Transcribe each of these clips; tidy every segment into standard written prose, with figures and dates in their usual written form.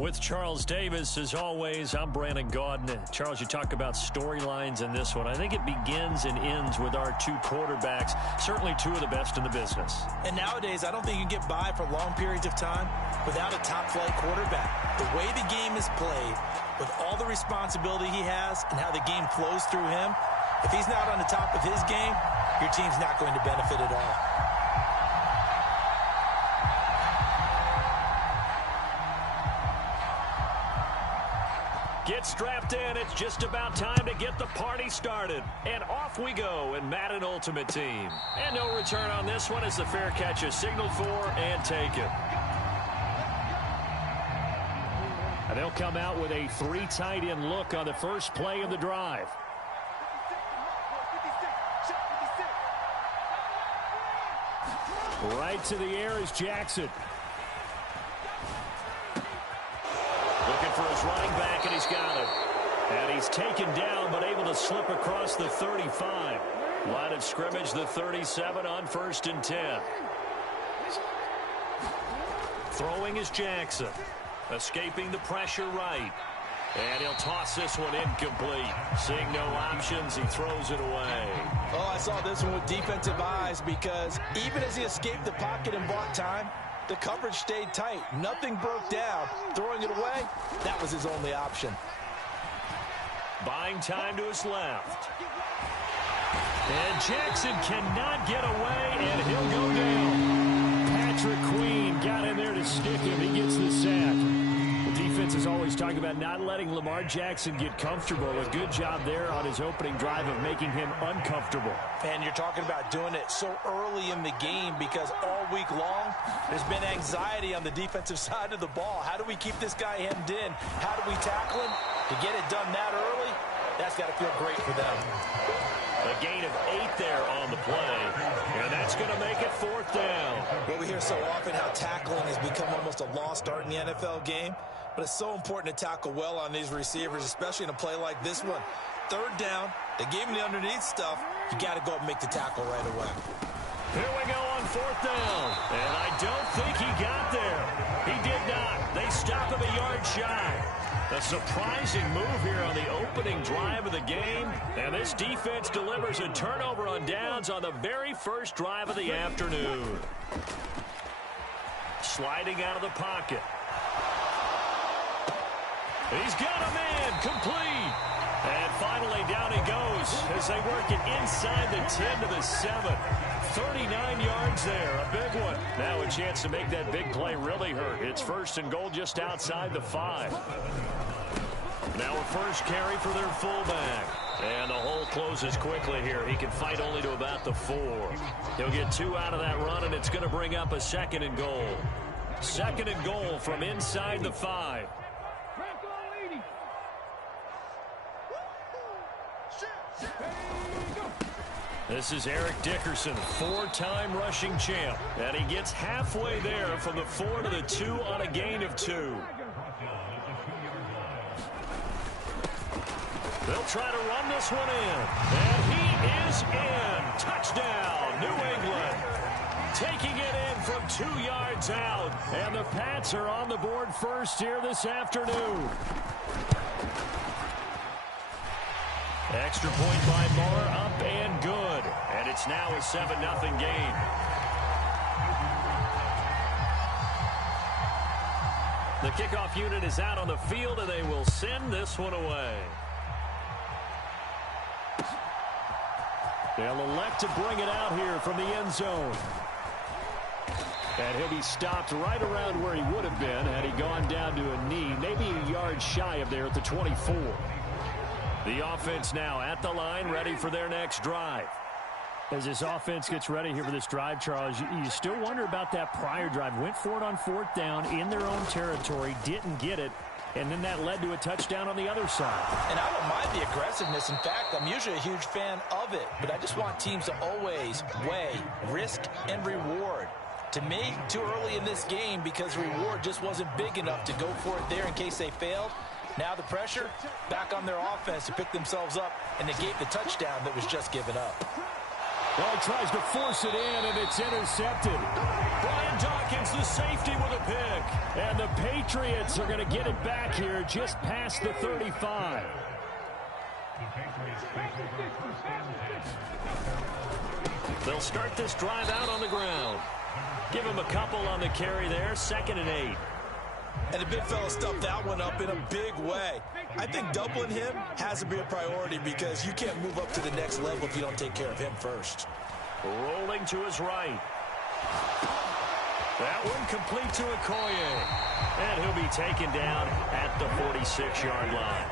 With Charles Davis, as always, I'm Brandon Gaudin. Charles, you talk about storylines in this one. I think it begins and ends with our two quarterbacks, certainly two of the best in the business. And nowadays, I don't think you can get by for long periods of time without a top-flight quarterback. The way the game is played, with all the responsibility he has and how the game flows through him, if he's not on the top of his game, your team's not going to benefit at all. Get strapped in. It's just about time to get the party started. And off we go in Madden Ultimate Team. And no return on this one as the fair catch is signaled for and taken. And they'll come out with a three tight end look on the first play of the drive. Right to the air is Jackson. Looking for his running back, and he's got him. And he's taken down, but able to slip across the 35. Line of scrimmage, the 37 on 1st and 10. Throwing is Jackson. Escaping the pressure right. And he'll toss this one incomplete. Seeing no options, he throws it away. Oh, I saw this one with defensive eyes because even as he escaped the pocket and bought time, the coverage stayed tight. Nothing broke down. Throwing it away, that was his only option. Buying time to his left. And Jackson cannot get away, and he'll go down. Patrick Queen got in there to stick him. He gets the sack. The defense is always talking about not letting Lamar Jackson get comfortable. A good job there on his opening drive of making him uncomfortable. And you're talking about doing it so early in the game because all week long, there's been anxiety on the defensive side of the ball. How do we keep this guy hemmed in? How do we tackle him? To get it done that early, that's got to feel great for them. A gain of 8 there on the play, and that's going to make it 4th down. Well, we hear so often how tackling has become almost a lost art in the NFL game, but it's so important to tackle well on these receivers, especially in a play like this one. 3rd down, they gave him the underneath stuff. You got to go and make the tackle right away. Here we go on 4th down, and I don't think he got there. He did not. They stop him a yard shy. A surprising move here on the opening drive of the game, and this defense delivers a turnover on downs on the very first drive of the afternoon. Sliding out of the pocket. He's got a man complete. And finally down he goes as they work it inside the 10 to the 7. 39 yards there, a big one. Now a chance to make that big play really hurt. It's 1st and goal just outside the 5. Now a first carry for their fullback. And the hole closes quickly here. He can fight only to about the 4. He'll get 2 out of that run, and it's going to bring up a 2nd and goal. 2nd and goal from inside the 5. This is Eric Dickerson, 4-time rushing champ. And he gets halfway there from the 4 to the 2 on a gain of 2. They'll try to run this one in. And he is in. Touchdown, New England. Taking it in from 2 yards out. And the Pats are on the board first here this afternoon. Extra point by Moore, up and good. And it's now a 7-0 game. The kickoff unit is out on the field, and they will send this one away. They'll elect to bring it out here from the end zone. And he'll be stopped right around where he would have been had he gone down to a knee, maybe a yard shy of there at the 24. The offense now at the line, ready for their next drive. As this offense gets ready here for this drive, Charles, you still wonder about that prior drive. Went for it on 4th down in their own territory, didn't get it, and then that led to a touchdown on the other side. And I don't mind the aggressiveness. In fact, I'm usually a huge fan of it, but I just want teams to always weigh risk and reward. To me, too early in this game because reward just wasn't big enough to go for it there in case they failed. Now the pressure back on their offense to pick themselves up and negate the touchdown that was just given up. Well, he tries to force it in, and it's intercepted. Brian Dawkins, the safety, with a pick. And the Patriots are going to get it back here just past the 35. They'll start this drive out on the ground. Give him a couple on the carry there, 2nd and 8. And the big fella stuffed that one up in a big way. I think doubling him has to be a priority because you can't move up to the next level if you don't take care of him first. Rolling to his right. That one complete to Okoye. And he'll be taken down at the 46-yard line.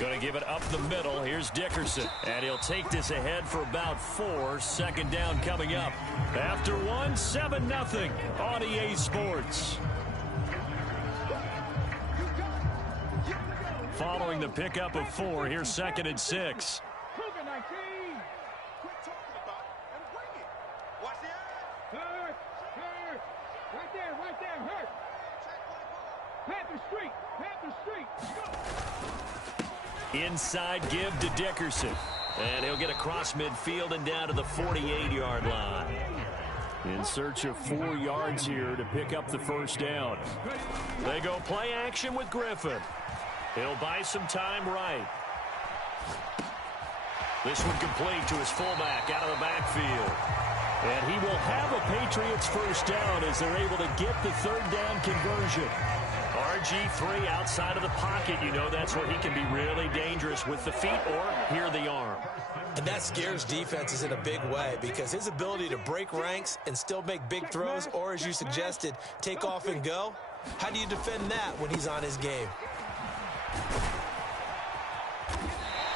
Going to give it up the middle. Here's Dickerson. And he'll take this ahead for about 4. 2nd down coming up. After 1, 7-0 on EA Sports. Following the pickup of 4, here's 2nd and 6. Inside give to Dickerson. And he'll get across midfield and down to the 48-yard line. In search of 4 yards here to pick up the 1st down. They go play action with Griffin. He'll buy some time right. This one complete to his fullback out of the backfield. And he will have a Patriots 1st down as they're able to get the 3rd down conversion. RG3 outside of the pocket, you know that's where he can be really dangerous with the feet or here the arm. And that scares defenses in a big way because his ability to break ranks and still make big throws or, as you suggested, take off and go, how do you defend that when he's on his game?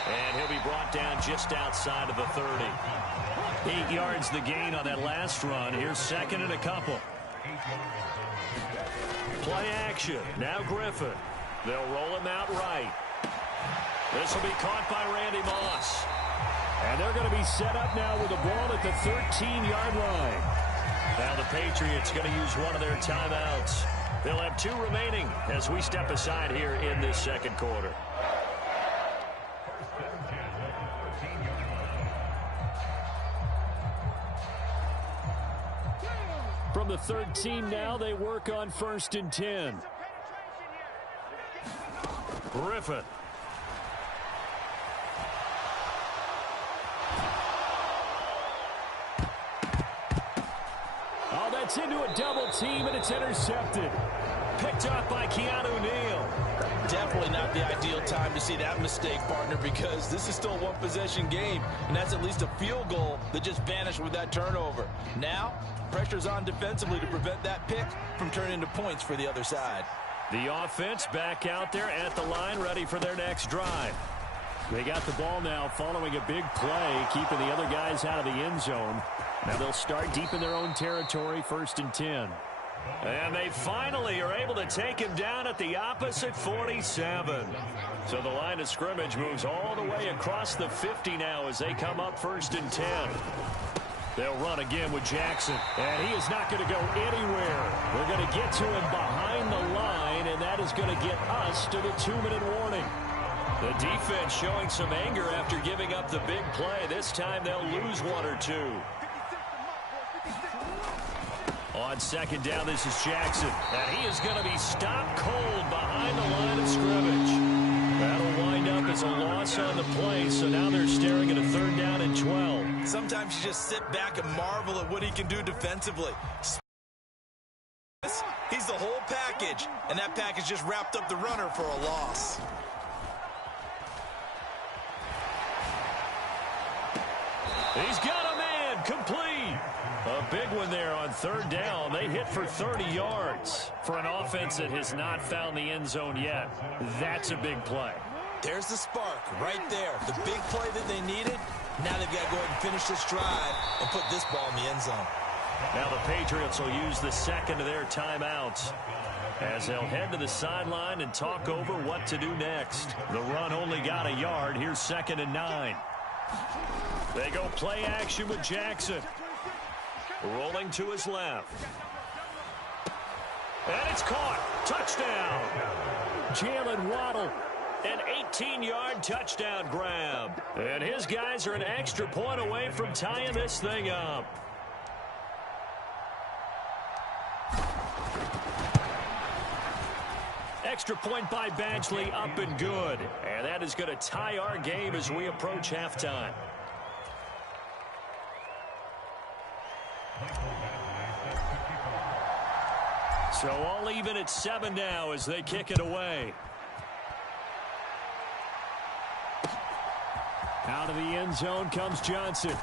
And he'll be brought down just outside of the 30. 8 yards the gain on that last run. Here's 2nd and a couple. Play action. Now Griffin. They'll roll him out right. This will be caught by Randy Moss. And they're going to be set up now with the ball at the 13-yard line. Now the Patriots going to use one of their timeouts. They'll have 2 remaining as we step aside here in this 2nd quarter. From the 13 now, they work on 1st and 10. Griffin. Oh, that's into a double team, and it's intercepted. Picked up by Keanu Neal. Definitely not the ideal time to see that mistake, partner, because this is still a one-possession game, and that's at least a field goal that just vanished with that turnover. Now, pressure's on defensively to prevent that pick from turning into points for the other side. The offense back out there at the line, ready for their next drive. They got the ball now following a big play, keeping the other guys out of the end zone. Now they'll start deep in their own territory, 1st and 10. And they finally are able to take him down at the opposite 47. So the line of scrimmage moves all the way across the 50 now as they come up 1st and 10. They'll run again with Jackson, and he is not going to go anywhere. They're going to get to him behind the line, and that is going to get us to the 2-minute warning. The defense showing some anger after giving up the big play. This time they'll lose 1 or 2. On 2nd down, this is Jackson, and he is going to be stopped cold behind the line of scrimmage. That'll wind up as a loss on the play, so now they're staring at a 3rd down and 12. Sometimes you just sit back and marvel at what he can do defensively. He's the whole package, and that package just wrapped up the runner for a loss. He's got a man, complete. A big one there on 3rd down. They hit for 30 yards for an offense that has not found the end zone yet. That's a big play. There's the spark right there. The big play that they needed. Now they've got to go ahead and finish this drive and put this ball in the end zone. Now the Patriots will use the 2nd of their timeouts as they'll head to the sideline and talk over what to do next. The run only got a yard. Here's 2nd and 9. They go play action with Jackson. Rolling to his left. And it's caught. Touchdown. Jalen Waddle An 18-yard touchdown grab. And his guys are an extra point away from tying this thing up. Extra point by Badgley, up and good. And that is going to tie our game as we approach halftime. So all even at 7 now as they kick it away. Out of the end zone comes Johnson.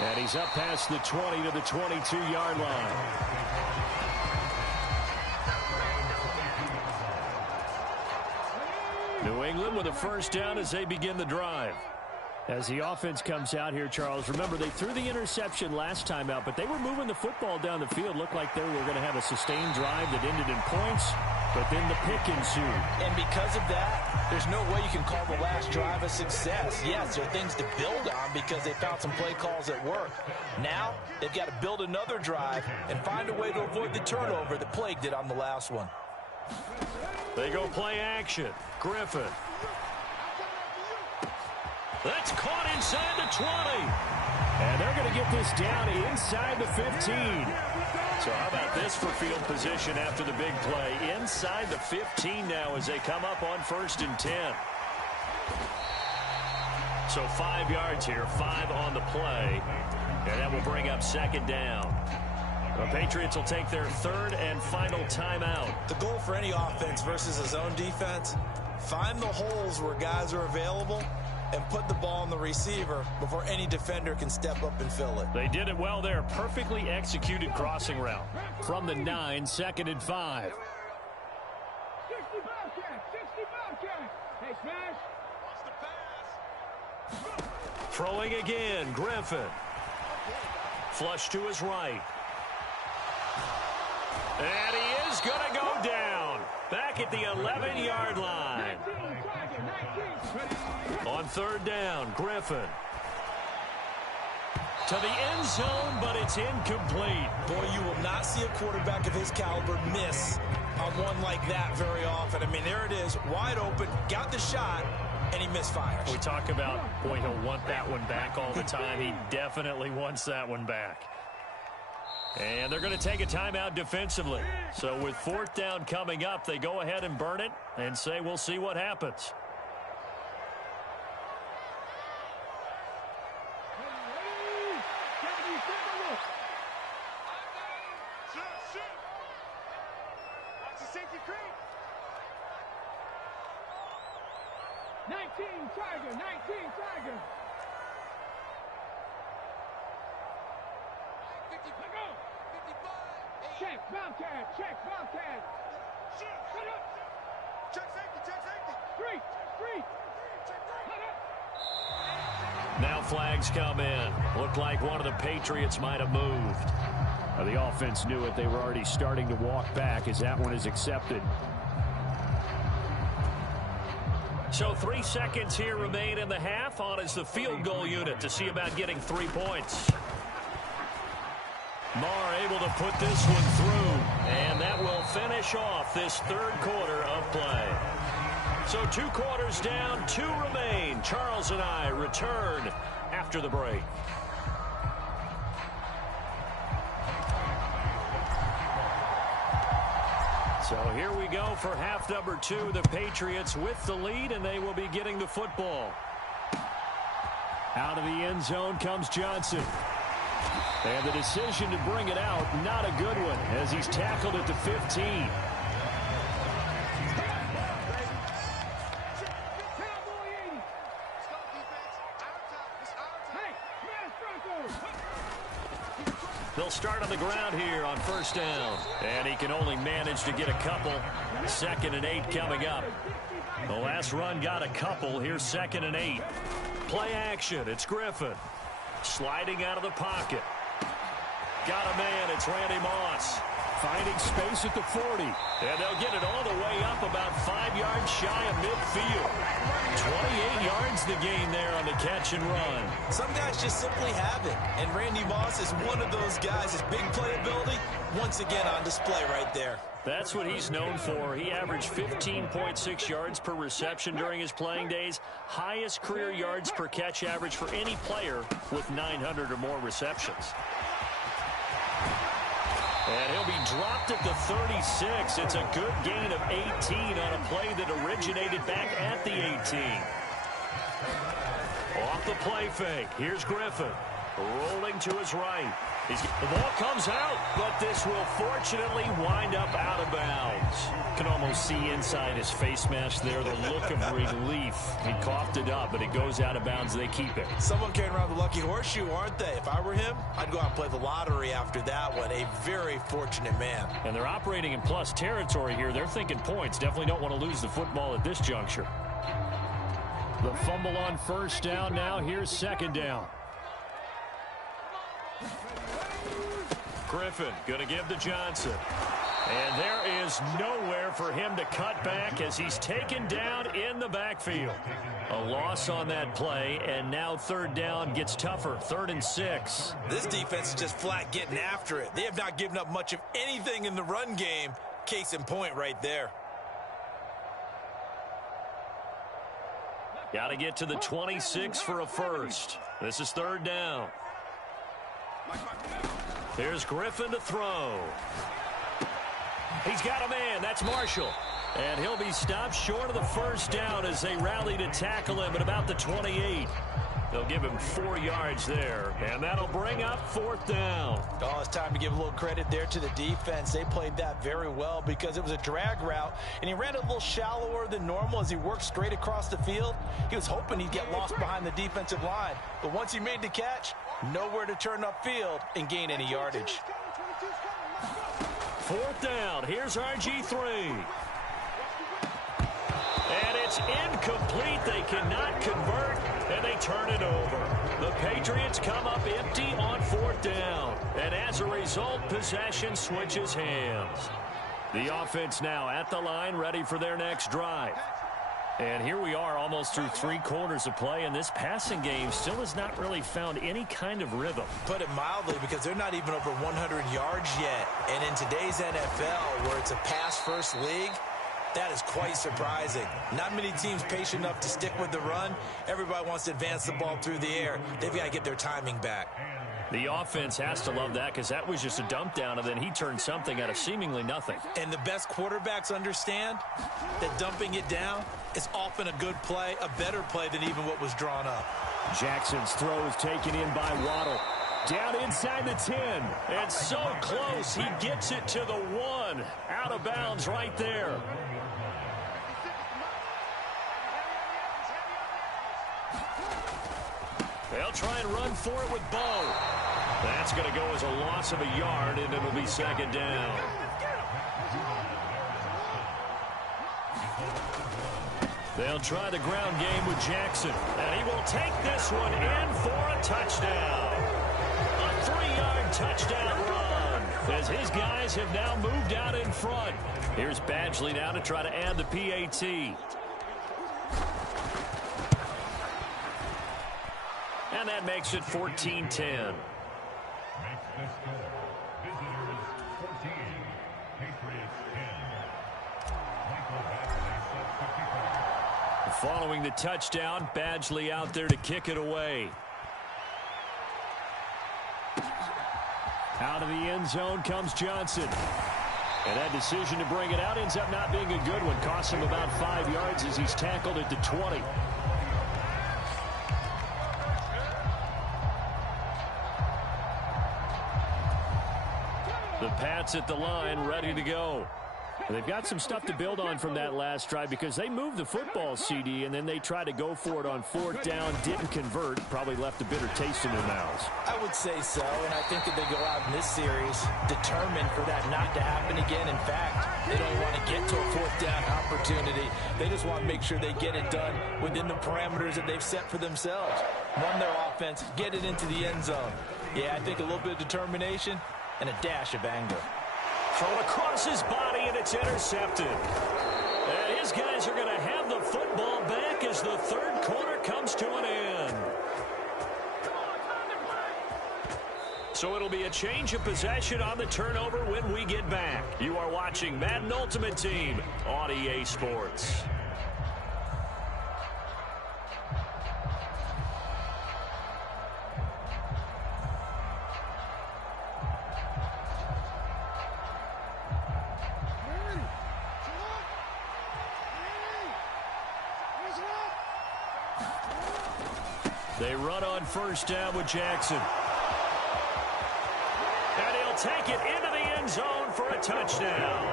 And he's up past the 20 to the 22-yard line. New England with a first down as they begin the drive. As the offense comes out here, Charles, remember they threw the interception last time out, but they were moving the football down the field. Looked like they were going to have a sustained drive that ended in points, but then the pick ensued. And because of that, there's no way you can call the last drive a success. Yes, there are things to build on because they found some play calls that work. Now, they've got to build another drive and find a way to avoid the turnover that plagued it on the last one. They go play action. Griffin. That's caught inside the 20. And they're going to get this down inside the 15. So how about this for field position after the big play? Inside the 15 now as they come up on 1st and 10. So 5 yards here, 5 on the play. And that will bring up 2nd down. The Patriots will take their 3rd and final timeout. The goal for any offense versus a zone defense, find the holes where guys are available and put the ball on the receiver before any defender can step up and fill it. They did it well there. Perfectly executed crossing route. From the 9, 2nd and 5. 60 Bobcat, 60 Bobcat. Hey, smash. Throwing again, Griffin. Flush to his right. And he is going to go down. Back at the 11-yard line. On 3rd down, Griffin. To the end zone, but it's incomplete. Boy, you will not see a quarterback of his caliber miss on one like that very often. I mean, there it is, wide open, got the shot, and he misfires. We talk about, boy, he'll want that one back all the time. He definitely wants that one back. And they're going to take a timeout defensively. So with 4th down coming up, they go ahead and burn it and say we'll see what happens. Check, Bobcat, check, Bobcat. Check safety, check safety. Three. Now flags come in. Looked like one of the Patriots might have moved. The offense knew it. They were already starting to walk back as that one is accepted. So 3 seconds here remain in the half. On is the field goal unit to see about getting 3 points. Marr able to put this one through, and that will finish off this 3rd quarter of play. So 2 quarters down, 2 remain. Charles and I return after the break. So here we go for half number 2. The Patriots with the lead, and they will be getting the football. Out of the end zone comes Johnson. And the decision to bring it out, not a good one, as he's tackled at the 15. They'll start on the ground here on 1st down. And he can only manage to get a couple. 2nd and 8 coming up. The last run got a couple. Here's 2nd and 8. Play action. It's Griffin. Sliding out of the pocket. Got a man. It's Randy Moss. Finding space at the 40. And they'll get it all the way up about 5 yards shy of midfield. 28 yards the gain there on the catch and run. Some guys just simply have it. And Randy Moss is one of those guys. His big playability, once again on display right there. That's what he's known for. He averaged 15.6 yards per reception during his playing days. Highest career yards per catch average for any player with 900 or more receptions. And he'll be dropped at the 36. It's a good gain of 18 on a play that originated back at the 18. Off the play fake. Here's Griffin. Rolling to his right. The ball comes out, but this will fortunately wind up out of bounds. Can almost see inside his face mask there the look of relief. He coughed it up, but it goes out of bounds. They keep it. Someone carrying around the lucky horseshoe, aren't they? If I were him, I'd go out and play the lottery after that one. A very fortunate man. And they're operating in plus territory here. They're thinking points. Definitely don't want to lose the football at this juncture. The fumble on first down now. Here's second down. Griffin going to give to Johnson. And there is nowhere for him to cut back as he's taken down in the backfield. A loss on that play, and now third down gets tougher. 3rd and 6. This defense is just flat getting after it. They have not given up much of anything in the run game. Case in point right there. Got to get to the 26 for a first. This is 3rd down. Here's Griffin to throw. He's got a man. That's Marshall. And he'll be stopped short of the first down as they rally to tackle him at about the 28. They'll give him 4 yards there. And that'll bring up 4th down. Oh, it's time to give a little credit there to the defense. They played that very well because it was a drag route. And he ran it a little shallower than normal as he worked straight across the field. He was hoping he'd get lost behind the defensive line. But once he made the catch, nowhere to turn upfield and gain any yardage. 4th down. Here's RG3. And it's incomplete. They cannot convert, and they turn it over. The Patriots come up empty on 4th down. And as a result, possession switches hands. The offense now at the line, ready for their next drive. And here we are almost through 3 quarters of play, and this passing game still has not really found any kind of rhythm. Put it mildly, because they're not even over 100 yards yet. And in today's NFL, where it's a pass-first league, that is quite surprising. Not many teams patient enough to stick with the run. Everybody wants to advance the ball through the air. They've got to get their timing back. The offense has to love that because that was just a dump down, and then he turned something out of seemingly nothing. And the best quarterbacks understand that dumping it down is often a good play, a better play than even what was drawn up. Jackson's throw is taken in by Waddle. Down inside the 10. And so close, he gets it to the 1. Out of bounds right there. They'll try and run for it with Bo. That's going to go as a loss of a yard, and it'll be 2nd down. They'll try the ground game with Jackson. And he will take this one in for a touchdown. A 3-yard touchdown run as his guys have now moved out in front. Here's Badgley now to try to add the PAT. And that makes it 14-10. Following the touchdown, Badgley out there to kick it away. Out of the end zone comes Johnson. And that decision to bring it out ends up not being a good one. Costs him about 5 yards as he's tackled at the 20. The Pats at the line, ready to go. They've got some stuff to build on from that last drive because they moved the football, CD, and then they tried to go for it on 4th down, didn't convert, probably left a bitter taste in their mouths. I would say so, and I think that they go out in this series determined for that not to happen again. In fact, they don't want to get to a 4th down opportunity. They just want to make sure they get it done within the parameters that they've set for themselves. Run their offense, get it into the end zone. Yeah, I think a little bit of determination and a dash of anger. Thrown across his body, and it's intercepted. And his guys are going to have the football back as the third quarter comes to an end. So it'll be a change of possession on the turnover when we get back. You are watching Madden Ultimate Team on EA Sports. They run on first down with Jackson. And he'll take it into the end zone for a touchdown.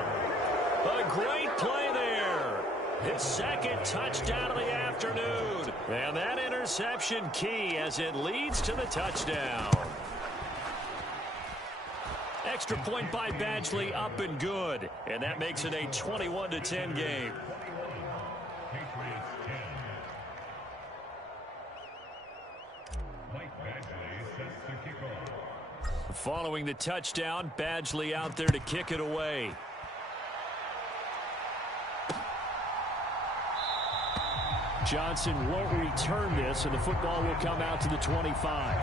A great play there. His second touchdown of the afternoon. And that interception key as it leads to the touchdown. Extra point by Badgley, up and good. And that makes it a 21-10 game. Following the touchdown, Badgley out there to kick it away. Johnson won't return this, and the football will come out to the 25.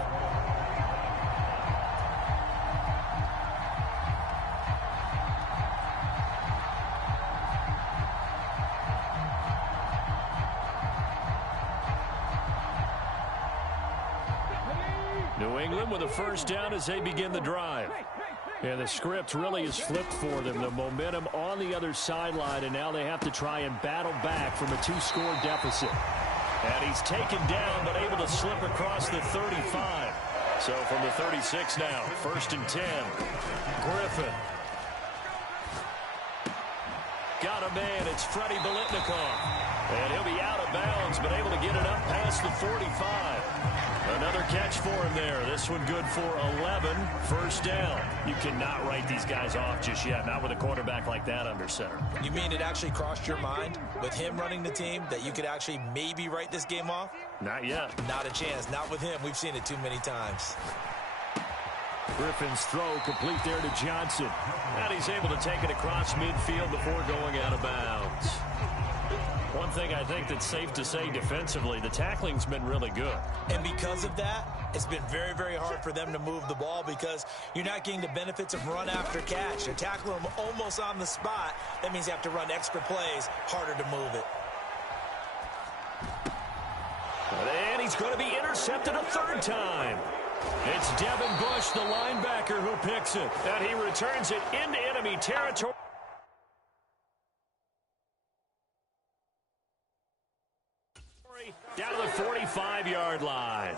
New England with a first down as they begin the drive. And the script really is flipped for them. The momentum on the other sideline, and now they have to try and battle back from a two-score deficit. And he's taken down, but able to slip across the 35. So from the 36 now, 1st and 10. Griffin. Got a man. It's Freddie Biletnikoff. And he'll be out of bounds, but able to get it up past the 45. Another catch for him there. This one good for 11. First down. You cannot write these guys off just yet. Not with a quarterback like that under center. You mean it actually crossed your mind with him running the team that you could actually maybe write this game off? Not yet. Not a chance. Not with him. We've seen it too many times. Griffin's throw complete there to Johnson. And he's able to take it across midfield before going out of bounds. One thing I think that's safe to say defensively, the tackling's been really good. And because of that, it's been very, very hard for them to move the ball because you're not getting the benefits of run after catch. You're tackling them almost on the spot. That means you have to run extra plays, harder to move it. And he's going to be intercepted a third time. It's Devin Bush, the linebacker, who picks it. And he returns it into enemy territory. Down to the 45-yard line.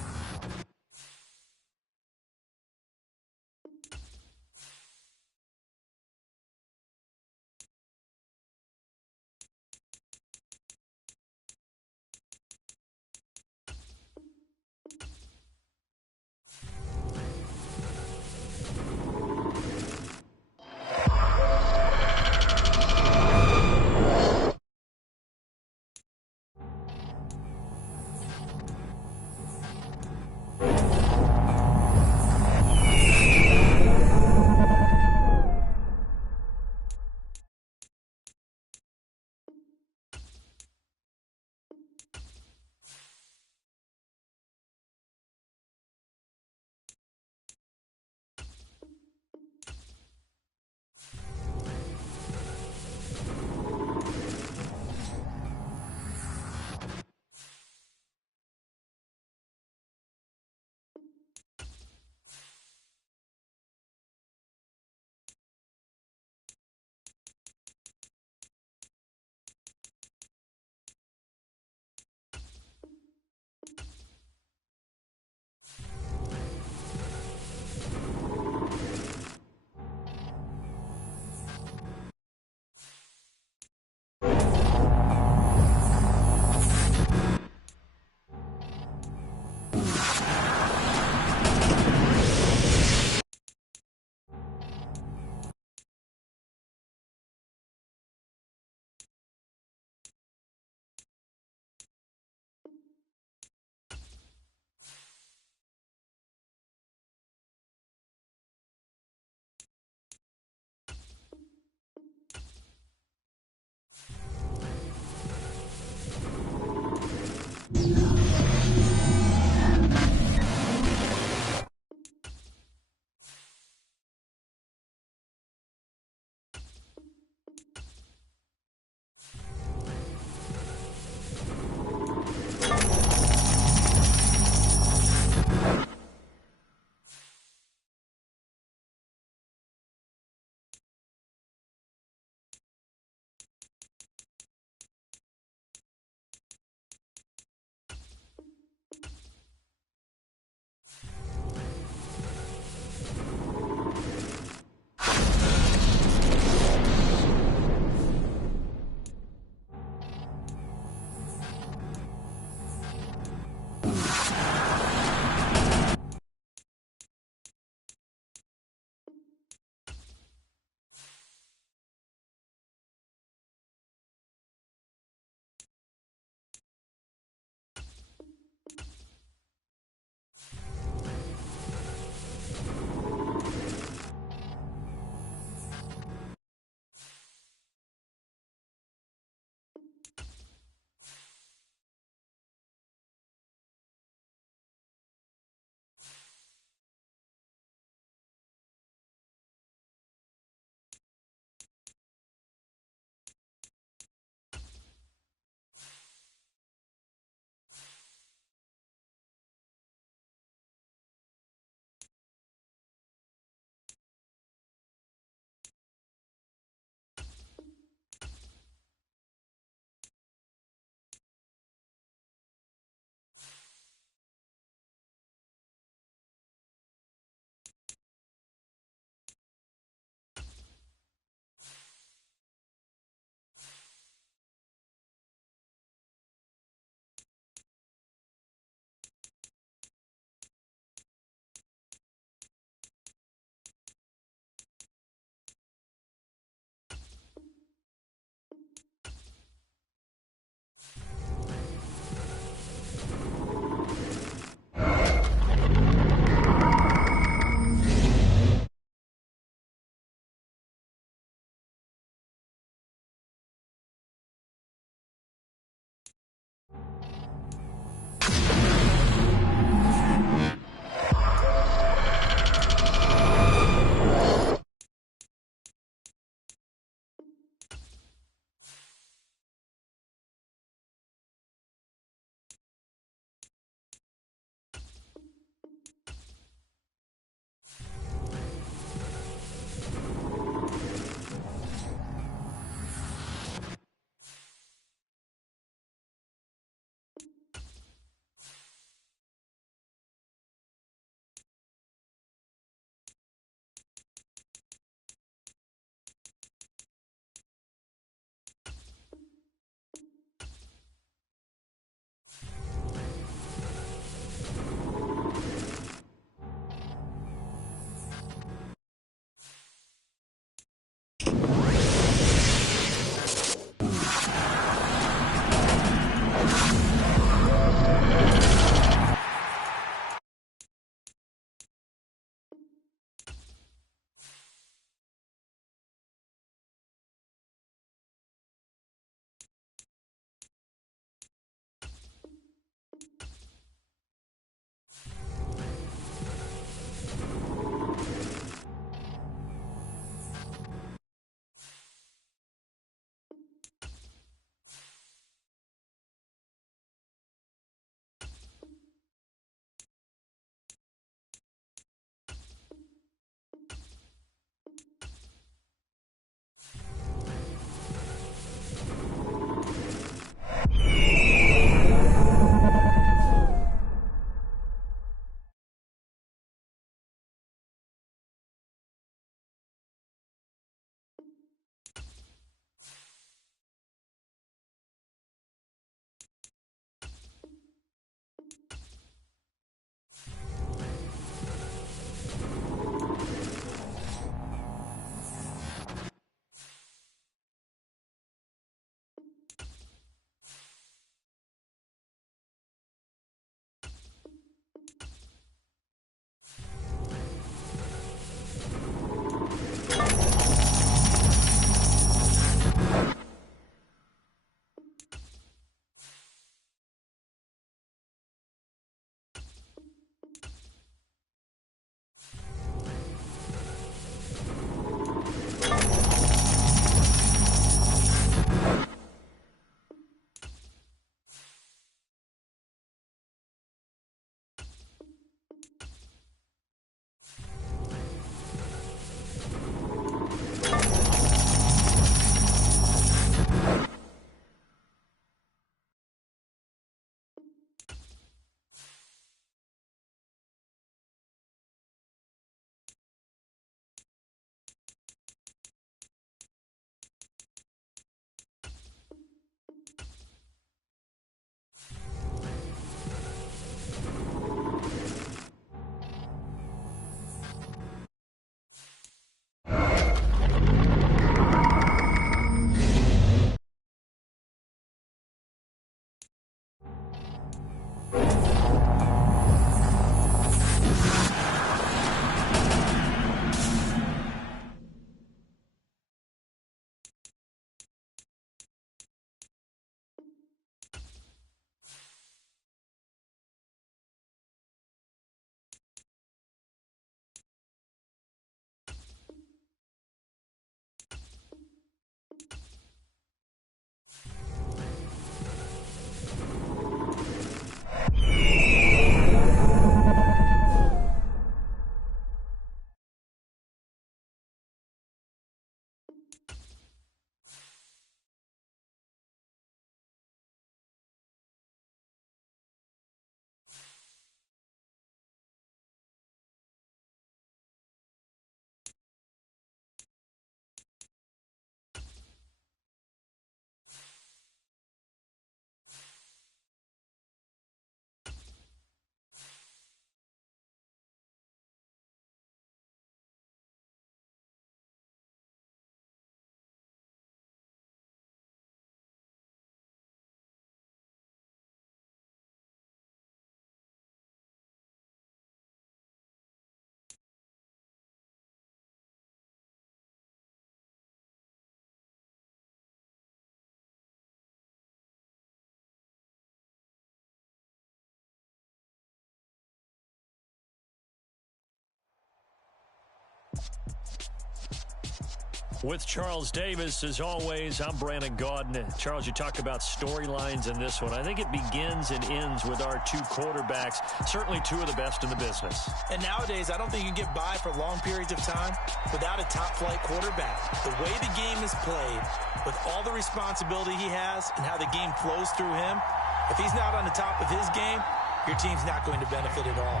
With Charles Davis, as always, I'm Brandon Gaudin. Charles, you talk about storylines in this one. I think it begins and ends with our two quarterbacks, certainly two of the best in the business. And nowadays, I don't think you can get by for long periods of time without a top-flight quarterback. The way the game is played, with all the responsibility he has and how the game flows through him, if he's not on the top of his game, your team's not going to benefit at all.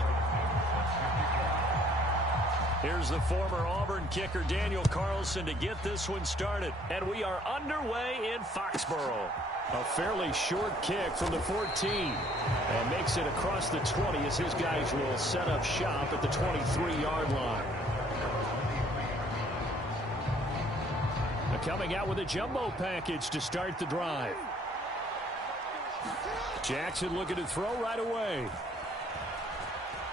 Here's the former Auburn kicker, Daniel Carlson, to get this one started. And we are underway in Foxborough. A fairly short kick from the 14. And makes it across the 20 as his guys will set up shop at the 23-yard line. Coming out with a jumbo package to start the drive. Jackson looking to throw right away.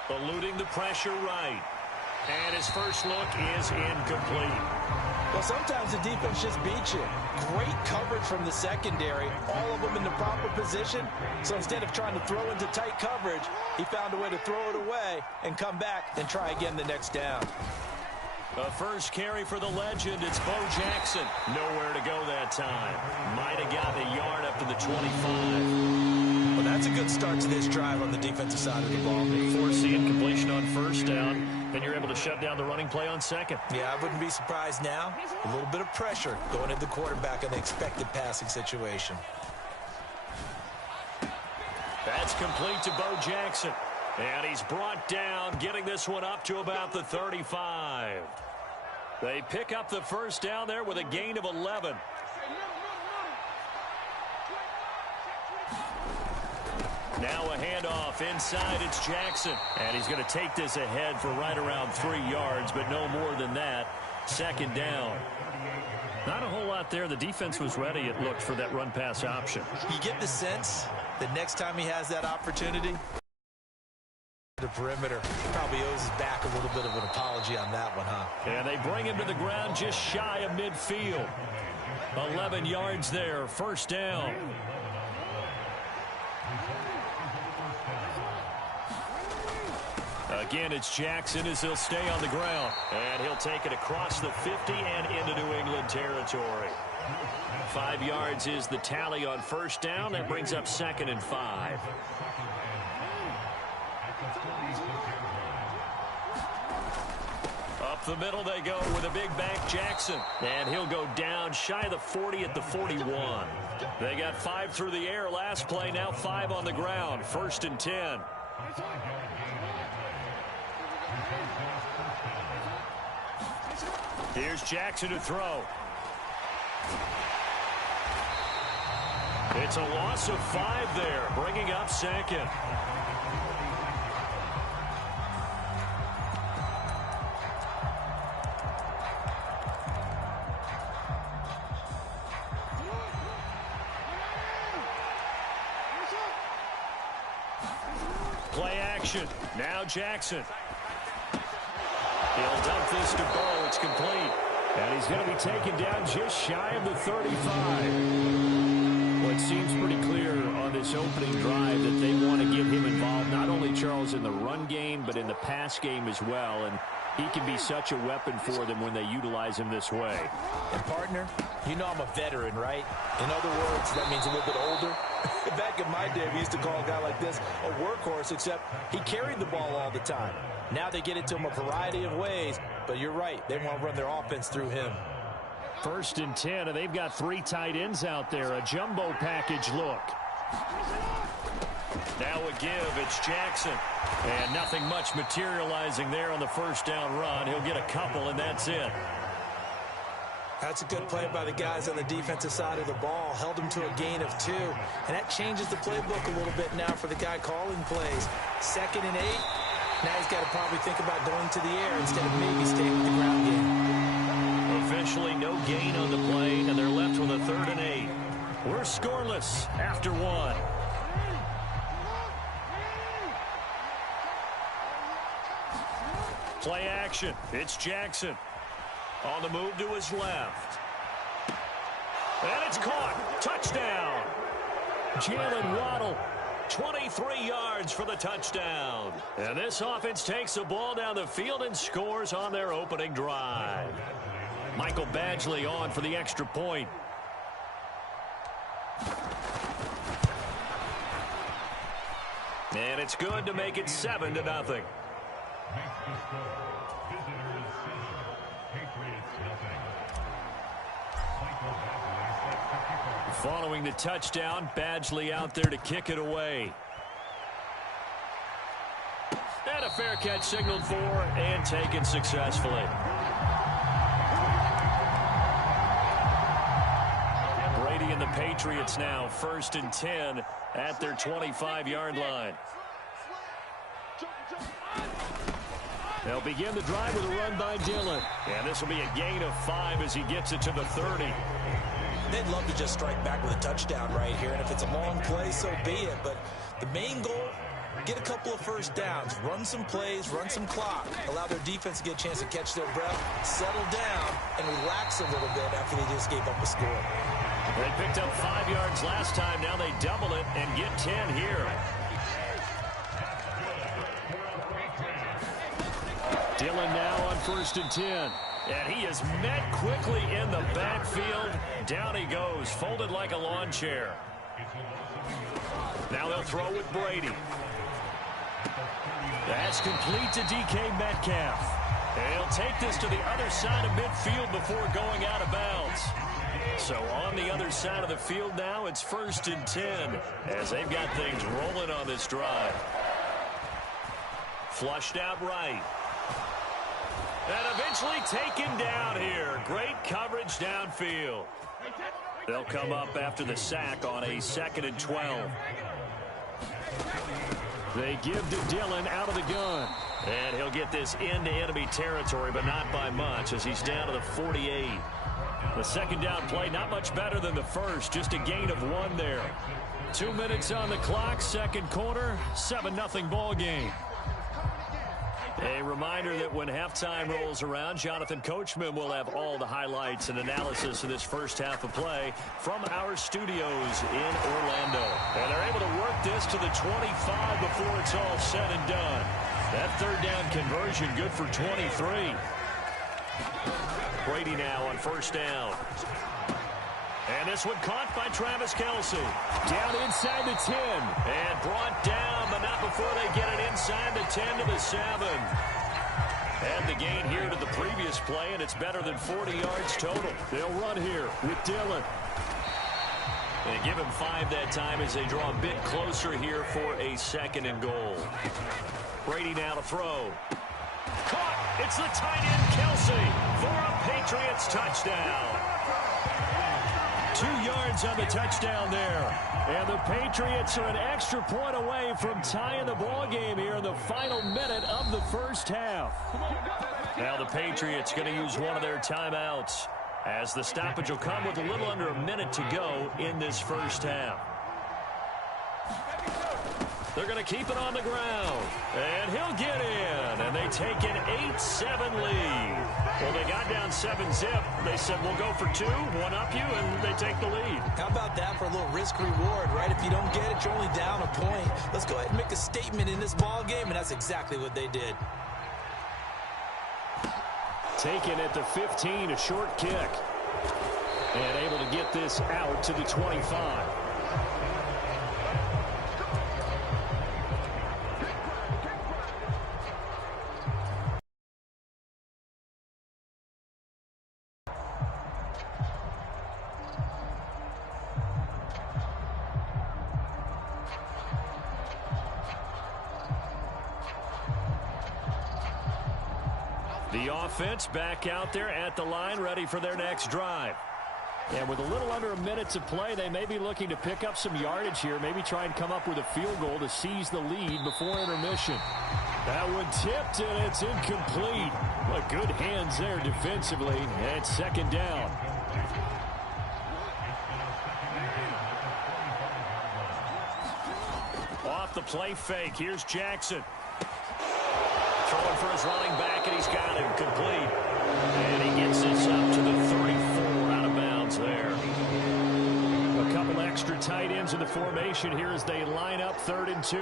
Eluding the pressure right. And his first look is incomplete. Well, sometimes the defense just beats you. Great coverage from the secondary, all of them in the proper position. So instead of trying to throw into tight coverage, he found a way to throw it away and come back and try again the next down. A first carry for the legend. It's Bo Jackson. Nowhere to go that time. Might have gotten a yard up to the 25. Well, that's a good start to this drive on the defensive side of the ball. They force the incompletion on first down. Then you're able to shut down the running play on second. Yeah, I wouldn't be surprised now. A little bit of pressure going at the quarterback in the expected passing situation. That's complete to Bo Jackson. And he's brought down, getting this one up to about the 35. They pick up the first down there with a gain of 11. Now a handoff inside. It's Jackson. And he's going to take this ahead for right around 3 yards, but no more than that. Second down. Not a whole lot there. The defense was ready, it looked, for that run-pass option. You get the sense that next time he has that opportunity, the perimeter probably owes his back a little bit of an apology on that one, huh? And they bring him to the ground just shy of midfield. 11 yards there, first down. Again, it's Jackson as he'll stay on the ground. And he'll take it across the 50 and into New England territory. 5 yards is the tally on first down. That brings up 2nd and 5. Up the middle they go with a big back Jackson. And he'll go down shy of the 40 at the 41. They got 5 through the air last play, now 5 on the ground. 1st and 10. Here's Jackson to throw. It's a loss of 5 there, bringing up 2nd. Play action. Now Jackson. He'll dump this to Bo. It's complete. And he's going to be taken down just shy of the 35. Well, it seems pretty clear on this opening drive that they want to get him involved, not only, Charles, in the run game, but in the pass game as well. And he can be such a weapon for them when they utilize him this way. And, partner, you know I'm a veteran, right? In other words, that means a little bit older. Back in my day, we used to call a guy like this a workhorse, except he carried the ball all the time. Now they get it to him a variety of ways, but you're right. They want to run their offense through him. 1st and 10, and they've got 3 tight ends out there. A jumbo package look. Now a give. It's Jackson. And nothing much materializing there on the first down run. He'll get a couple, and that's it. That's a good play by the guys on the defensive side of the ball. Held him to a gain of 2. And that changes the playbook a little bit now for the guy calling plays. 2nd and 8. Now he's got to probably think about going to the air instead of maybe staying with the ground game. Officially no gain on the play, and they're left with a 3rd and 8. We're scoreless after 1. Play action. It's Jackson. On the move to his left. And it's caught. Touchdown. Jalen Waddle. 23 yards for the touchdown. And this offense takes the ball down the field and scores on their opening drive. Michael Badgley on for the extra point. And it's good to make it 7-0. Following the touchdown, Badgley out there to kick it away. And a fair catch signaled for and taken successfully. Brady and the Patriots now 1st and 10 at their 25-yard line. They'll begin the drive with a run by Dillon. And this will be a gain of 5 as he gets it to the 30. They'd love to just strike back with a touchdown right here. And if it's a long play, so be it. But the main goal, get a couple of first downs, run some plays, run some clock, allow their defense to get a chance to catch their breath, settle down, and relax a little bit after they just gave up a score. They picked up 5 yards last time. Now they double it and get 10 here. Dillon now on 1st and 10. And he is met quickly in the backfield. Down he goes, folded like a lawn chair. Now they'll throw with Brady. That's complete to DK Metcalf. And he'll take this to the other side of midfield before going out of bounds. So on the other side of the field now, it's 1st and 10 as they've got things rolling on this drive. Flushed out right. And eventually taken down here. Great coverage downfield. They'll come up after the sack on a 2nd and 12. They give to Dillon out of the gun. And he'll get this into enemy territory, but not by much as he's down to the 48. The 2nd down play, not much better than the first. Just a gain of 1 there. 2 minutes on the clock, 2nd quarter, 7-0 ball game. A reminder that when halftime rolls around, Jonathan Coachman will have all the highlights and analysis of this first half of play from our studios in Orlando. And they're able to work this to the 25 before it's all said and done. That 3rd down conversion good for 23. Brady now on 1st down. And this one caught by Travis Kelce. Down inside the 10. And brought down, but not before they get it inside the 10 to the 7. And the gain here to the previous play, and it's better than 40 yards total. They'll run here with Dillon. They give him 5 that time as they draw a bit closer here for a 2nd and goal. Brady now to throw. Caught. It's the tight end, Kelce, for a Patriots touchdown. 2 yards on the touchdown there. And the Patriots are an extra point away from tying the ball game here in the final minute of the first half. Now the Patriots going to use one of their timeouts as the stoppage will come with a little under a minute to go in this first half. They're going to keep it on the ground. And he'll get in. And they take an 8-7 lead. Well, they got down 7-zip. They said, we'll go for 2, one up you, and they take the lead. How about that for a little risk-reward, right? If you don't get it, you're only down a point. Let's go ahead and make a statement in this ball game, and that's exactly what they did. Taken at the 15, a short kick. And able to get this out to the 25. The offense back out there at the line, ready for their next drive. And with a little under a minute to play, they may be looking to pick up some yardage here, maybe try and come up with a field goal to seize the lead before intermission. That one tipped, and it's incomplete. But good hands there defensively, and it's 2nd down. Off the play fake, here's Jackson. Throwing for his running back, and he's got him complete. And he gets this up to the 34, out of bounds there. A couple extra tight ends in the formation here as they line up 3rd and 2.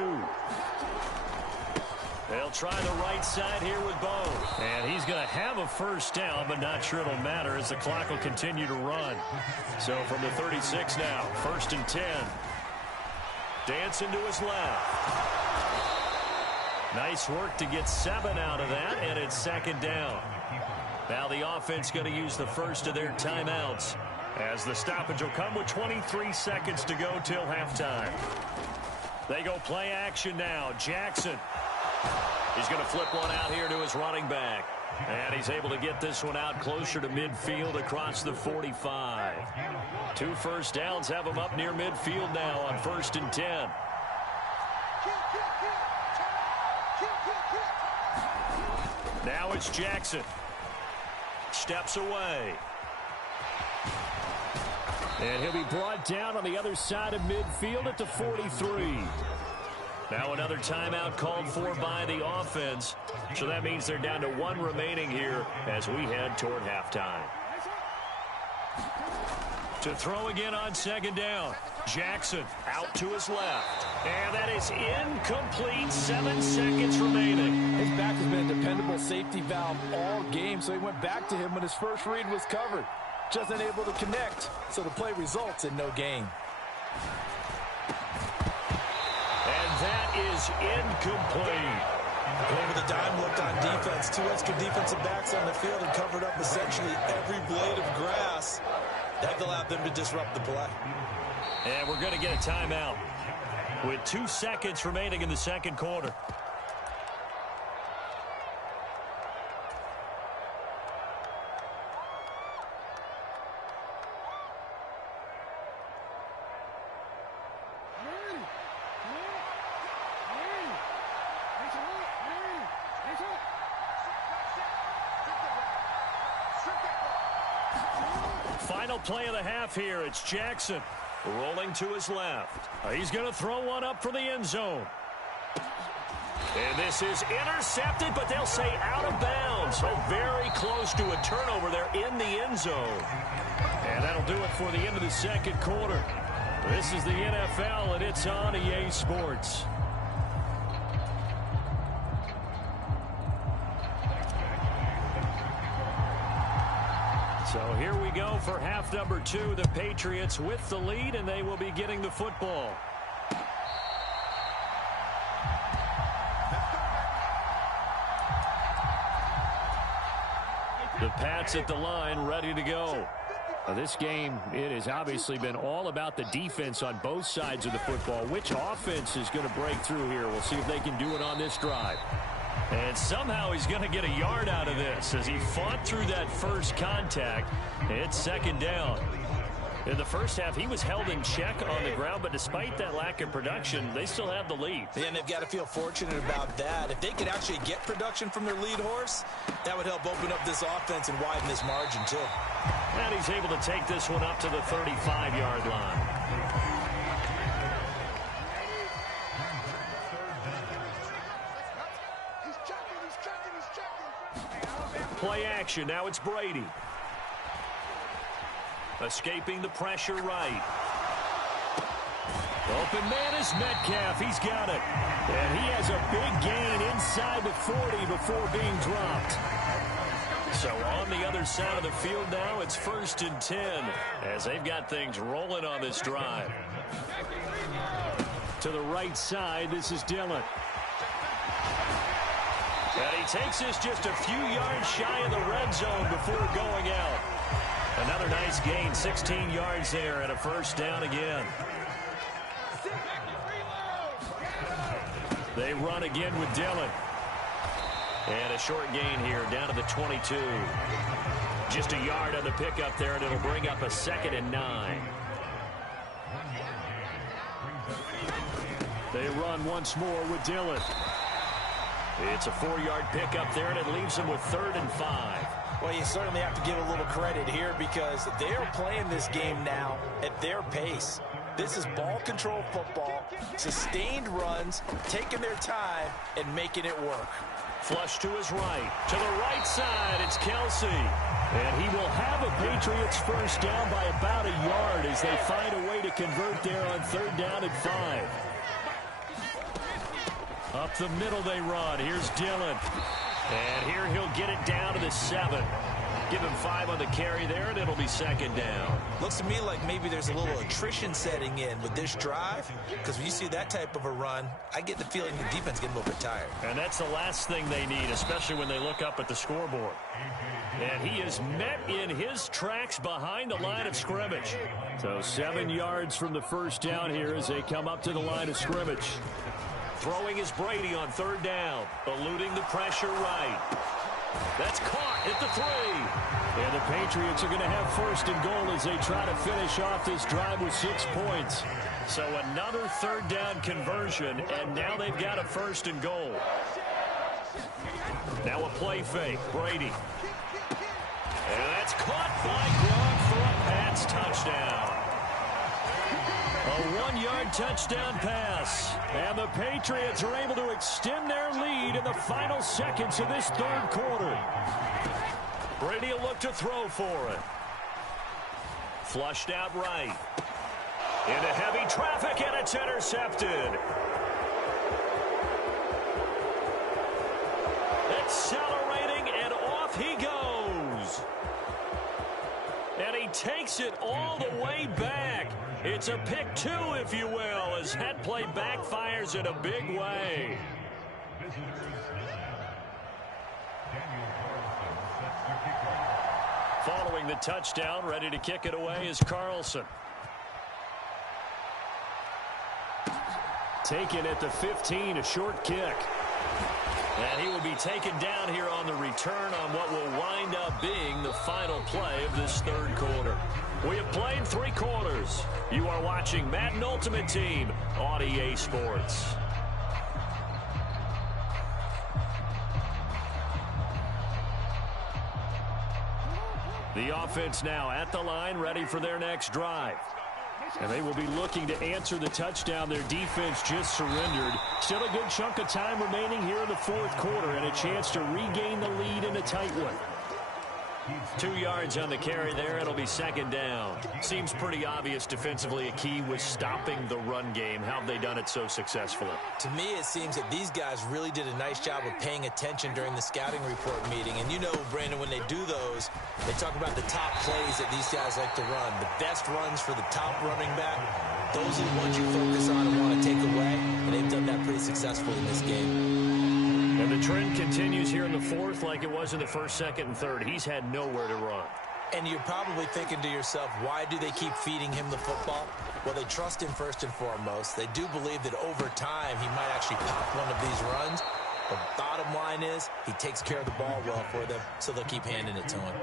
They'll try the right side here with Bo. And he's going to have a first down, but not sure it'll matter as the clock will continue to run. So from the 36 now, 1st and 10. Dancing to his left. Nice work to get 7 out of that, and it's 2nd down. Now the offense going to use the first of their timeouts as the stoppage will come with 23 seconds to go till halftime. They go play action now. Jackson. He's going to flip one out here to his running back. And he's able to get this one out closer to midfield across the 45. 2 first downs have him up near midfield now on 1st and 10. Now it's Jackson. Steps away. And he'll be brought down on the other side of midfield at the 43. Now another timeout called for by the offense. So that means they're down to 1 remaining here as we head toward halftime. To throw again on 2nd down. Jackson out to his left. And that is incomplete. 7 seconds remaining. His back has been a dependable safety valve all game, so he went back to him when his first read was covered. Just unable to connect, so the play results in no gain. And that is incomplete. Over the dime look on defense. 2 extra defensive backs on the field and covered up essentially every blade of grass. That allowed them to disrupt the play. And we're going to get a timeout with 2 seconds remaining in the 2nd quarter. Final play of the half here. It's Jackson rolling to his left. He's going to throw one up for the end zone. And this is intercepted, but they'll say out of bounds. So very close to a turnover there in the end zone. And that'll do it for the end of the 2nd quarter. This is the NFL, and it's on EA Sports. So here we go for half number 2. The Patriots with the lead, and they will be getting the football. The Pats at the line, ready to go. This game, it has obviously been all about the defense on both sides of the football. Which offense is going to break through here? We'll see if they can do it on this drive. And somehow he's going to get a yard out of this as he fought through that first contact. It's 2nd down. In the first half, he was held in check on the ground, but despite that lack of production, they still have the lead. And they've got to feel fortunate about that. If they could actually get production from their lead horse, that would help open up this offense and widen this margin, too. And he's able to take this one up to the 35-yard line. Play action. Now it's Brady. Escaping the pressure right. Open man is Metcalf. He's got it. And he has a big gain inside the 40 before being dropped. So on the other side of the field now, it's 1st and 10 as they've got things rolling on this drive. To the right side, this is Dillon. And he takes this just a few yards shy of the red zone before going out. Another nice gain, 16 yards there and a first down again. They run again with Dillon. And a short gain here down to the 22. Just a yard on the pickup there, and it'll bring up a 2nd and 9. They run once more with Dillon. It's a 4-yard pickup there, and it leaves them with 3rd and 5. Well, you certainly have to give a little credit here because they're playing this game now at their pace. This is ball control football, sustained runs, taking their time, and making it work. Flush to his right. To the right side, it's Kelsey. And he will have a Patriots first down by about a yard as they find a way to convert there on 3rd down and 5. Up the middle they run. Here's Dillon. And here he'll get it down to the 7. Give him 5 on the carry there, and it'll be second down. Looks to me like maybe there's a little attrition setting in with this drive, because when you see that type of a run, I get the feeling the defense getting a little bit tired. And that's the last thing they need, especially when they look up at the scoreboard. And he is met in his tracks behind the line of scrimmage. So 7 yards from the first down here as they come up to the line of scrimmage. Throwing is Brady on third down, eluding the pressure right. That's caught at the 3. And the Patriots are going to have first and goal as they try to finish off this drive with 6 points. So another third down conversion, and now they've got a first and goal. Now a play fake, Brady. And that's caught by Gronk for a Pats touchdown. A 1-yard touchdown pass. And the Patriots are able to extend their lead in the final seconds of this third quarter. Brady will look to throw for it. Flushed out right. Into heavy traffic, and it's intercepted. Accelerating, and off he goes. And he takes it all the way back. It's a pick 2, if you will, as that play backfires in a big way. Following the touchdown, ready to kick it away is Carlson. Taken at the 15, a short kick. And he will be taken down here on the return on what will wind up being the final play of this third quarter. We have played 3 quarters. You are watching Madden Ultimate Team on EA Sports. The offense now at the line, ready for their next drive. And they will be looking to answer the touchdown their defense just surrendered. Still a good chunk of time remaining here in the fourth quarter, and a chance to regain the lead in a tight one. 2 yards on the carry there. It'll be second down. Seems pretty obvious defensively a key was stopping the run game. How have they done it so successfully? To me, it seems that these guys really did a nice job of paying attention during the scouting report meeting. And you know, Brandon, when they do those, they talk about the top plays that these guys like to run. The best runs for the top running back. Those are the ones you focus on and want to take away. And they've done that pretty successfully in this game. And the trend continues here in the fourth like it was in the first, second, and third. He's had nowhere to run. And you're probably thinking to yourself, why do they keep feeding him the football? Well, they trust him first and foremost. They do believe that over time he might actually pop one of these runs. But bottom line is he takes care of the ball well for them, so they'll keep handing it to him.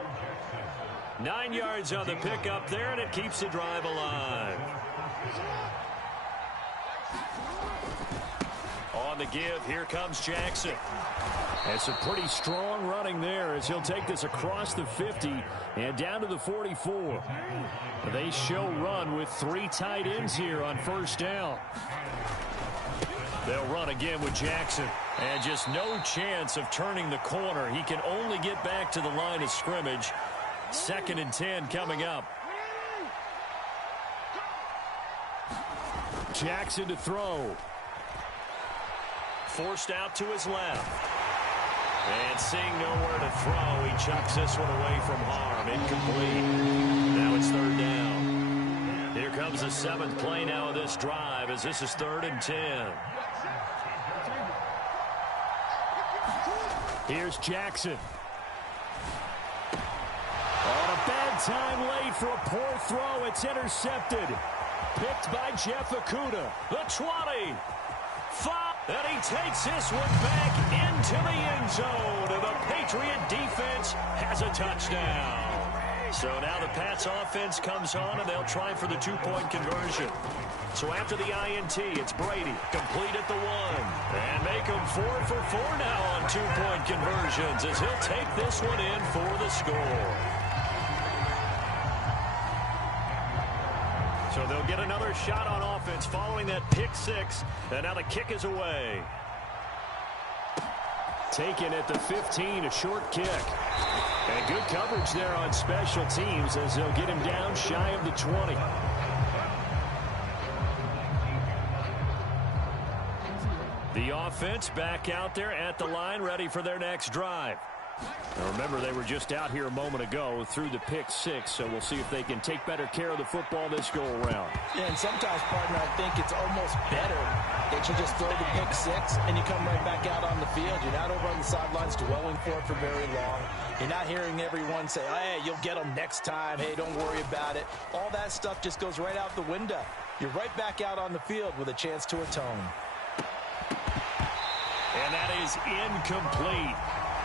9 yards on the pickup there, and it keeps the drive alive. On the give, here comes Jackson. And some pretty strong running there as he'll take this across the 50 and down to the 44. They show run with 3 tight ends here on first down. They'll run again with Jackson. And just no chance of turning the corner. He can only get back to the line of scrimmage. 2nd and 10 coming up. Jackson to throw. Forced out to his left. And seeing nowhere to throw, he chucks this one away from harm. Incomplete. Now it's third down. Here comes the 7th play now of this drive as this is 3rd and 10. Here's Jackson. On a bad time late for a poor throw. It's intercepted. Picked by Jeff Okudah. The 20. 5. And he takes this one back into the end zone. And the Patriot defense has a touchdown. So now the Pats offense comes on, and they'll try for the 2-point conversion. So after the INT, it's Brady, complete at the 1. And make him 4 for 4 now on 2-point conversions as he'll take this one in for the score. So they'll get another shot on offense following that pick 6. And now the kick is away. Taken at the 15, a short kick. And good coverage there on special teams as they'll get him down shy of the 20. The offense back out there at the line, ready for their next drive. Now remember, they were just out here a moment ago through the pick six, so we'll see if they can take better care of the football this go-around. Yeah, and sometimes, partner, I think it's almost better that you just throw the pick six and you come right back out on the field. You're not over on the sidelines dwelling for it for very long. You're not hearing everyone say, hey, you'll get them next time. Hey, don't worry about it. All that stuff just goes right out the window. You're right back out on the field with a chance to atone. And that is incomplete.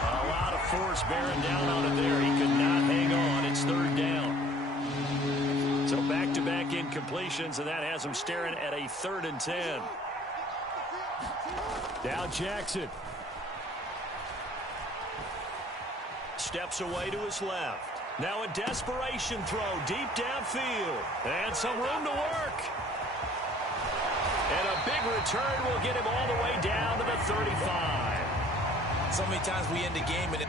A lot of force bearing down on it there. He could not hang on. It's third down. So back-to-back incompletions, and that has him staring at a 3rd and 10. Now Jackson. Steps away to his left. Now a desperation throw deep downfield. And some room to work. And a big return will get him all the way down to the 35. So many times we end the game and it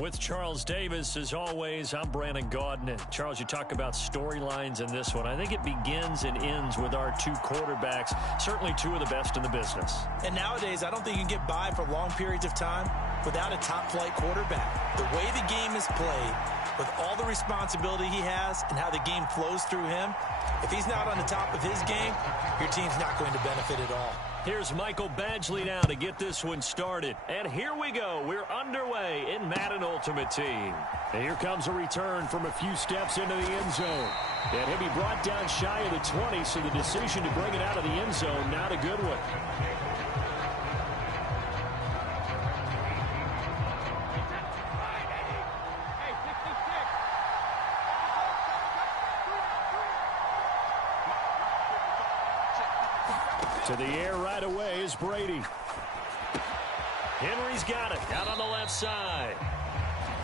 With Charles Davis, as always, I'm Brandon Gaudin. Charles, you talk about storylines in this one. I think it begins and ends with our two quarterbacks, certainly two of the best in the business. And nowadays, I don't think you can get by for long periods of time without a top-flight quarterback. The way the game is played, with all the responsibility he has and how the game flows through him, if he's not on the top of his game, your team's not going to benefit at all. Here's Michael Badgley now to get this one started. And here we go. We're underway in Madden Ultimate Team. And here comes a return from a few steps into the end zone. And he'll be brought down shy of the 20, so the decision to bring it out of the end zone, not a good one. To the air right away is Brady. Henry's got it out on the left side.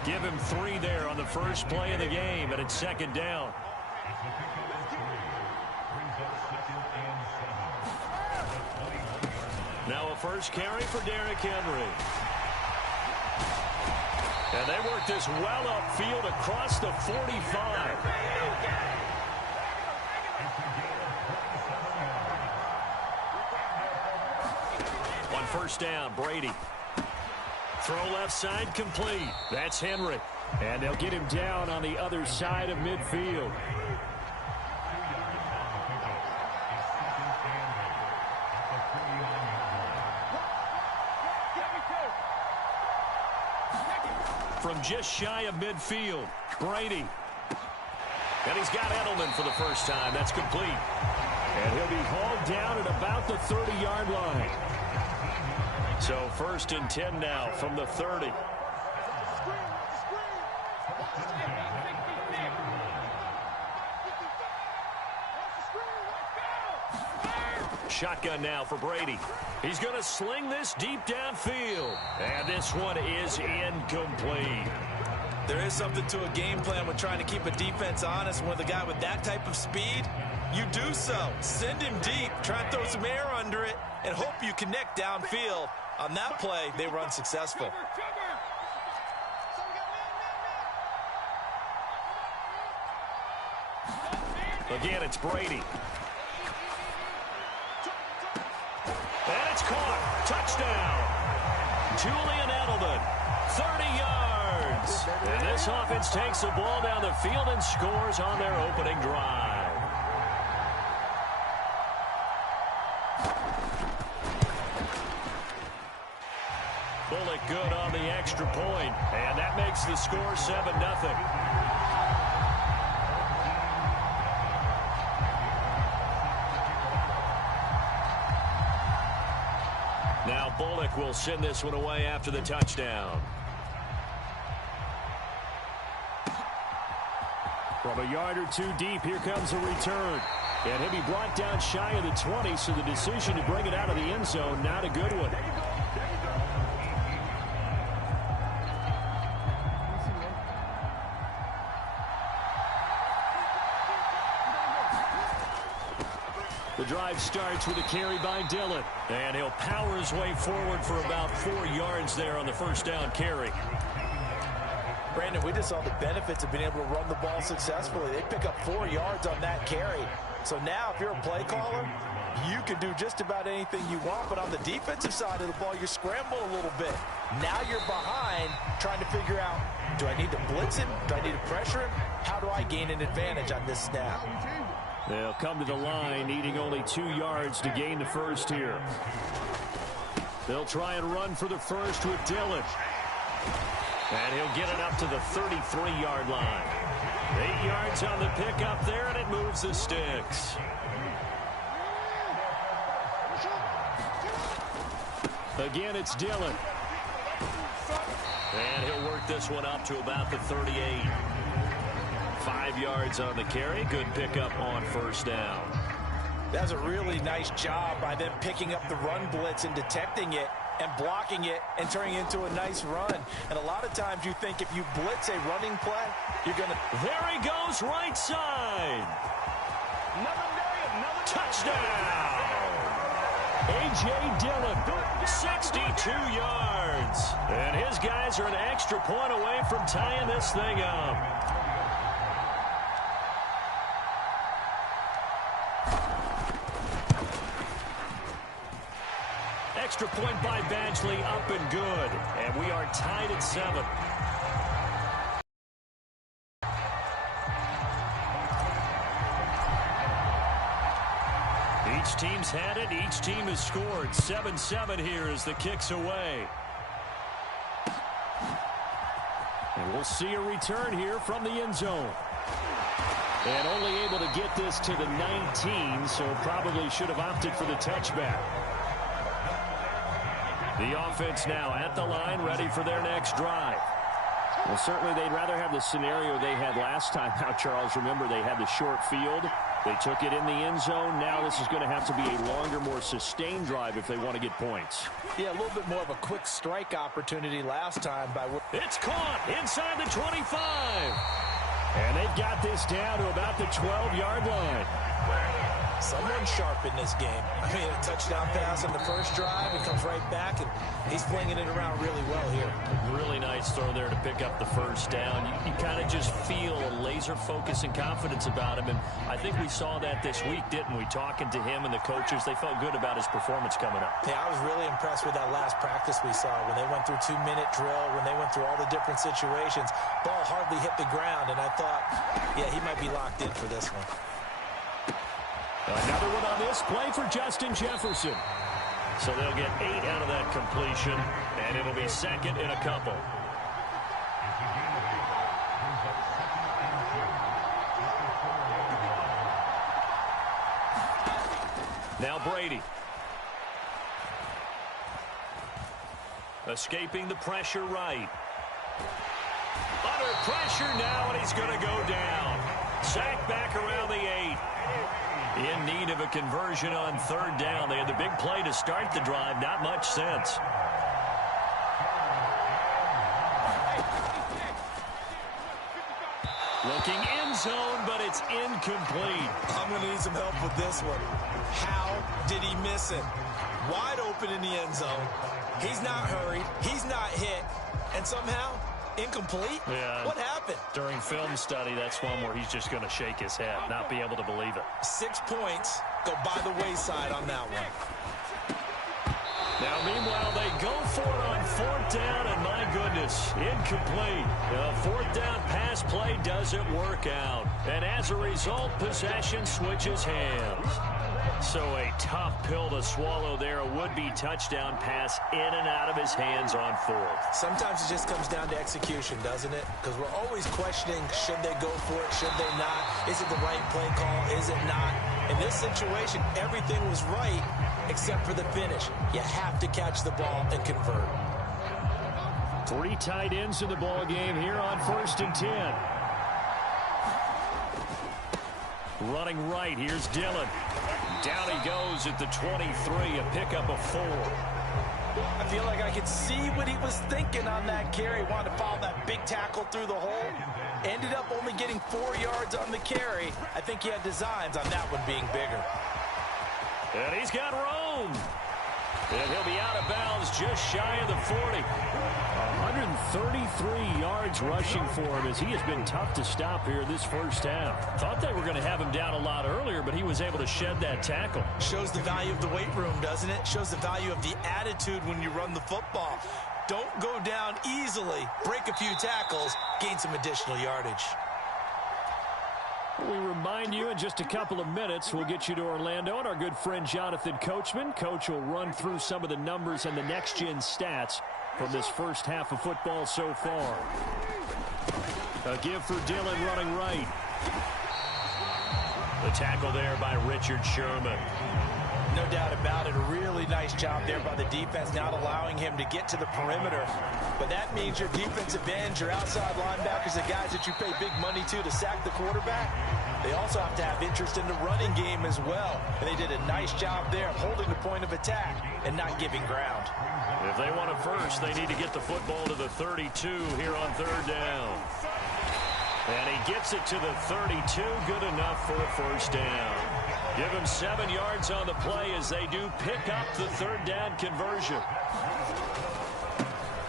Give him 3 there on the first play of the game, and it's second down. Now a first carry for Derrick Henry. And they work this well upfield across the 45. First down, Brady. Throw left side complete. That's Henry. And they'll get him down on the other side of midfield. From just shy of midfield, Brady. And he's got Edelman for the first time. That's complete. And he'll be hauled down at about the 30-yard line. So first and 10 now from the 30. Shotgun now for Brady. He's going to sling this deep downfield. And this one is incomplete. There is something to a game plan when trying to keep a defense honest. With a guy with that type of speed, you do so. Send him deep, try and throw some air under it, and hope you connect downfield. On that play, they were unsuccessful. Again, it's Brady. And it's caught. Touchdown. Julian Edelman, 30 yards. And this offense takes the ball down the field and scores on their opening drive. Bullock good on the extra point, and that makes the score 7-0. Now Bullock will send this one away after the touchdown. From a yard or two deep, here comes a return. And he'll be brought down shy of the 20, so the decision to bring it out of the end zone, not a good one. The drive starts with a carry by Dillon. And he'll power his way forward for about 4 yards there on the first down carry. Brandon, we just saw the benefits of being able to run the ball successfully. They pick up 4 yards on that carry. So now if you're a play caller, you can do just about anything you want. But on the defensive side of the ball, you scramble a little bit. Now you're behind trying to figure out, do I need to blitz him? Do I need to pressure him? How do I gain an advantage on this snap? They'll come to the line, needing only 2 yards to gain the first here. They'll try and run for the first with Dillon. And he'll get it up to the 33-yard line. 8 yards on the pickup there, and it moves the sticks. Again, it's Dillon. And he'll work this one up to about the 38. 5 yards on the carry. Good pickup on first down. That's a really nice job by them picking up the run blitz and detecting it and blocking it and turning it into a nice run. And a lot of times you think if you blitz a running play, you're going to... There he goes, right side. Touchdown. A.J. Dillon, 62 yards. And his guys are an extra point away from tying this thing up. Extra point by Badgley, up and good. And we are tied at 7. Each team's had it. Each team has scored. 7-7 here as the kick's away. And we'll see a return here from the end zone. And only able to get this to the 19, so probably should have opted for the touchback. The offense now at the line, ready for their next drive. Well, certainly they'd rather have the scenario they had last time. Now, Charles, remember they had the short field. They took it in the end zone. Now this is going to have to be a longer, more sustained drive if they want to get points. Yeah, a little bit more of a quick strike opportunity last time. It's caught inside the 25. And they've got this down to about the 12-yard line. Someone sharp in this game. I mean, a touchdown pass on the first drive. He comes right back, and he's flinging it around really well here. Really nice throw there to pick up the first down. You kind of just feel a laser focus and confidence about him, and I think we saw that this week, didn't we? Talking to him and the coaches, they felt good about his performance coming up. Yeah, I was really impressed with that last practice we saw when they went through 2-minute drill, when they went through all the different situations. Ball hardly hit the ground, and I thought, yeah, he might be locked in for this one. Another one on this play for Justin Jefferson. So they'll get 8 out of that completion, and it'll be second in a couple. Now Brady. Escaping the pressure right. Under pressure now, and he's going to go down. Sacked back around the 8. In need of a conversion on third down. They had the big play to start the drive. Not much sense. Looking end zone, but it's incomplete. I'm going to need some help with this one. How did he miss it? Wide open in the end zone. He's not hurried. He's not hit. And somehow, incomplete? Yeah. What happened? During film study, that's one where he's just going to shake his head, not be able to believe it. 6 points go by the wayside on that one. Now, meanwhile, they go for it on fourth down, and my goodness, incomplete. A fourth down pass play doesn't work out. And as a result, possession switches hands. So a tough pill to swallow there. A would-be touchdown pass in and out of his hands on fourth. Sometimes it just comes down to execution, doesn't it? Because we're always questioning, should they go for it, should they not? Is it the right play call, is it not? In this situation, everything was right except for the finish. You have to catch the ball and convert. 3 tight ends in the ball game here on 1st and 10. Running right, here's Dillon. Down he goes at the 23, a pickup of 4. I feel like I could see what he was thinking on that carry. Wanted to follow that big tackle through the hole. Ended up only getting 4 yards on the carry. I think he had designs on that one being bigger. And he's got room. And he'll be out of bounds just shy of the 40. 133 yards rushing for him as he has been tough to stop here this first half. Thought they were going to have him down a lot earlier, but he was able to shed that tackle. Shows the value of the weight room, doesn't it? Shows the value of the attitude when you run the football. Don't go down easily. Break a few tackles. Gain some additional yardage. We remind you in just a couple of minutes, we'll get you to Orlando and our good friend Jonathan Coachman. Coach will run through some of the numbers and the next-gen stats from this first half of football so far. A give for Dillon running right. The tackle there by Richard Sherman. No doubt about it. A really nice job there by the defense, not allowing him to get to the perimeter. But that means your defensive ends, your outside linebackers, the guys that you pay big money to sack the quarterback, they also have to have interest in the running game as well. And they did a nice job there of holding the point of attack and not giving ground. If they want it first, they need to get the football to the 32 here on third down. And he gets it to the 32. Good enough for a first down. Give him 7 yards on the play as they do pick up the third down conversion.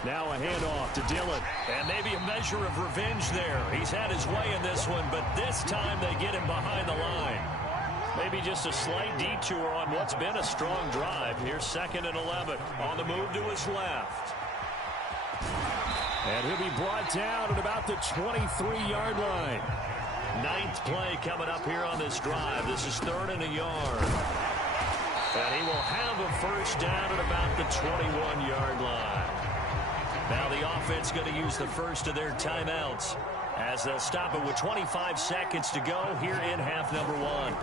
Now a handoff to Dillon. And maybe a measure of revenge there. He's had his way in this one, but this time they get him behind the line. Maybe just a slight detour on what's been a strong drive. Here's 2nd and 11 on the move to his left. And he'll be brought down at about the 23-yard line. 9th play coming up here on this drive. This is 3rd and a yard. And he will have a first down at about the 21-yard line. Now the offense going to use the first of their timeouts as they'll stop it with 25 seconds to go here in half number 1.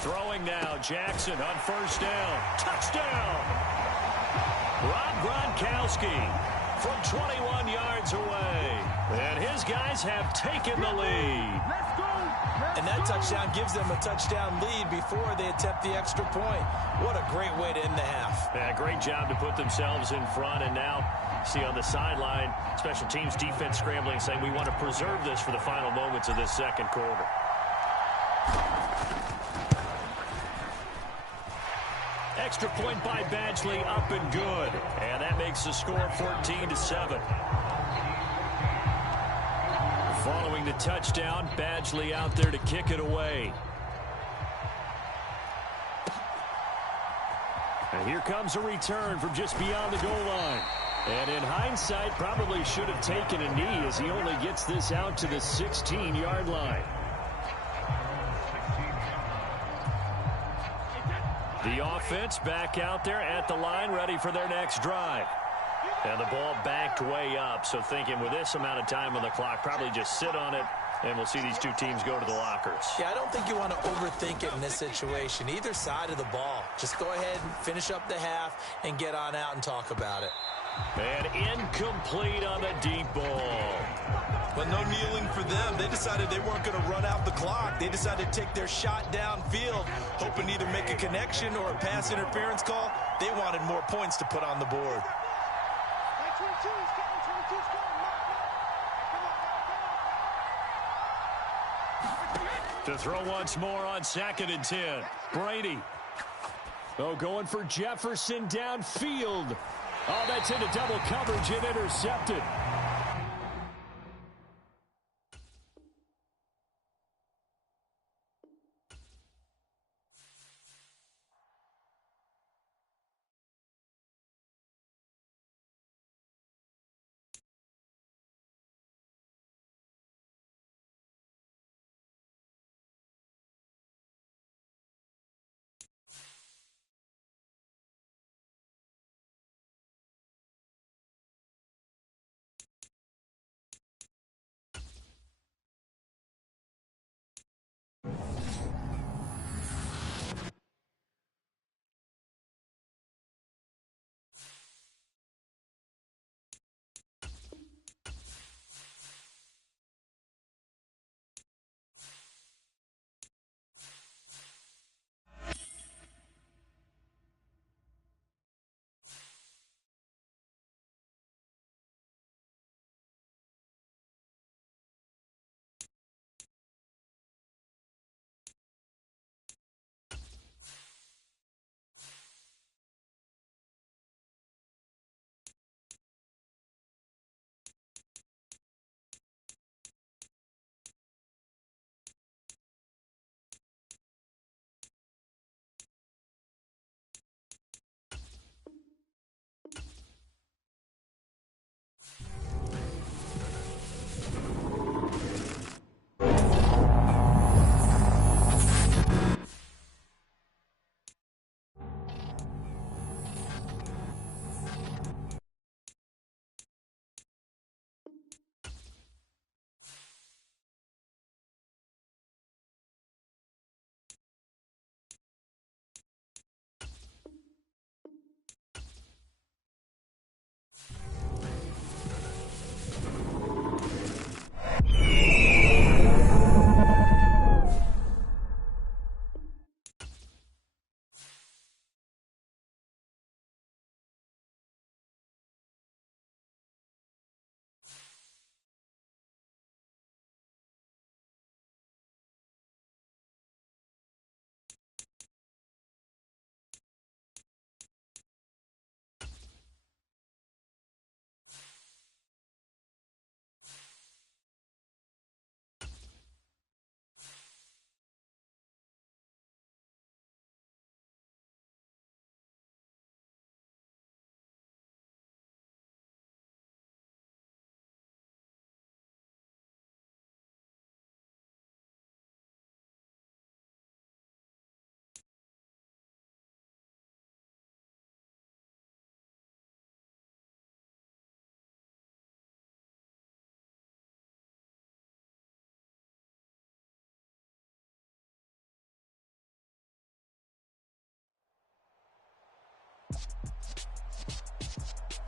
Throwing now, Jackson on first down. Touchdown! Rob Gronkowski from 21 yards away. And his guys have taken the lead. Let's go. And that touchdown gives them a touchdown lead before they attempt the extra point. What a great way to end the half. Yeah, great job to put themselves in front. And now, see on the sideline, special teams defense scrambling, saying we want to preserve this for the final moments of this second quarter. Extra point by Badgley, up and good. And that makes the score 14-7. Following the touchdown, Badgley out there to kick it away. And here comes a return from just beyond the goal line. And in hindsight, probably should have taken a knee as he only gets this out to the 16-yard line. The offense back out there at the line, ready for their next drive. And the ball backed way up, so thinking with this amount of time on the clock, probably just sit on it, and we'll see these two teams go to the lockers. Yeah, I don't think you want to overthink it in this situation. Either side of the ball. Just go ahead and finish up the half and get on out and talk about it. And incomplete on the deep ball. But no kneeling for them. They decided they weren't going to run out the clock. They decided to take their shot downfield, hoping to either make a connection or a pass interference call. They wanted more points to put on the board. To throw once more on 2nd and 10. Brady. Oh, going for Jefferson downfield. Oh, that's into double coverage and intercepted.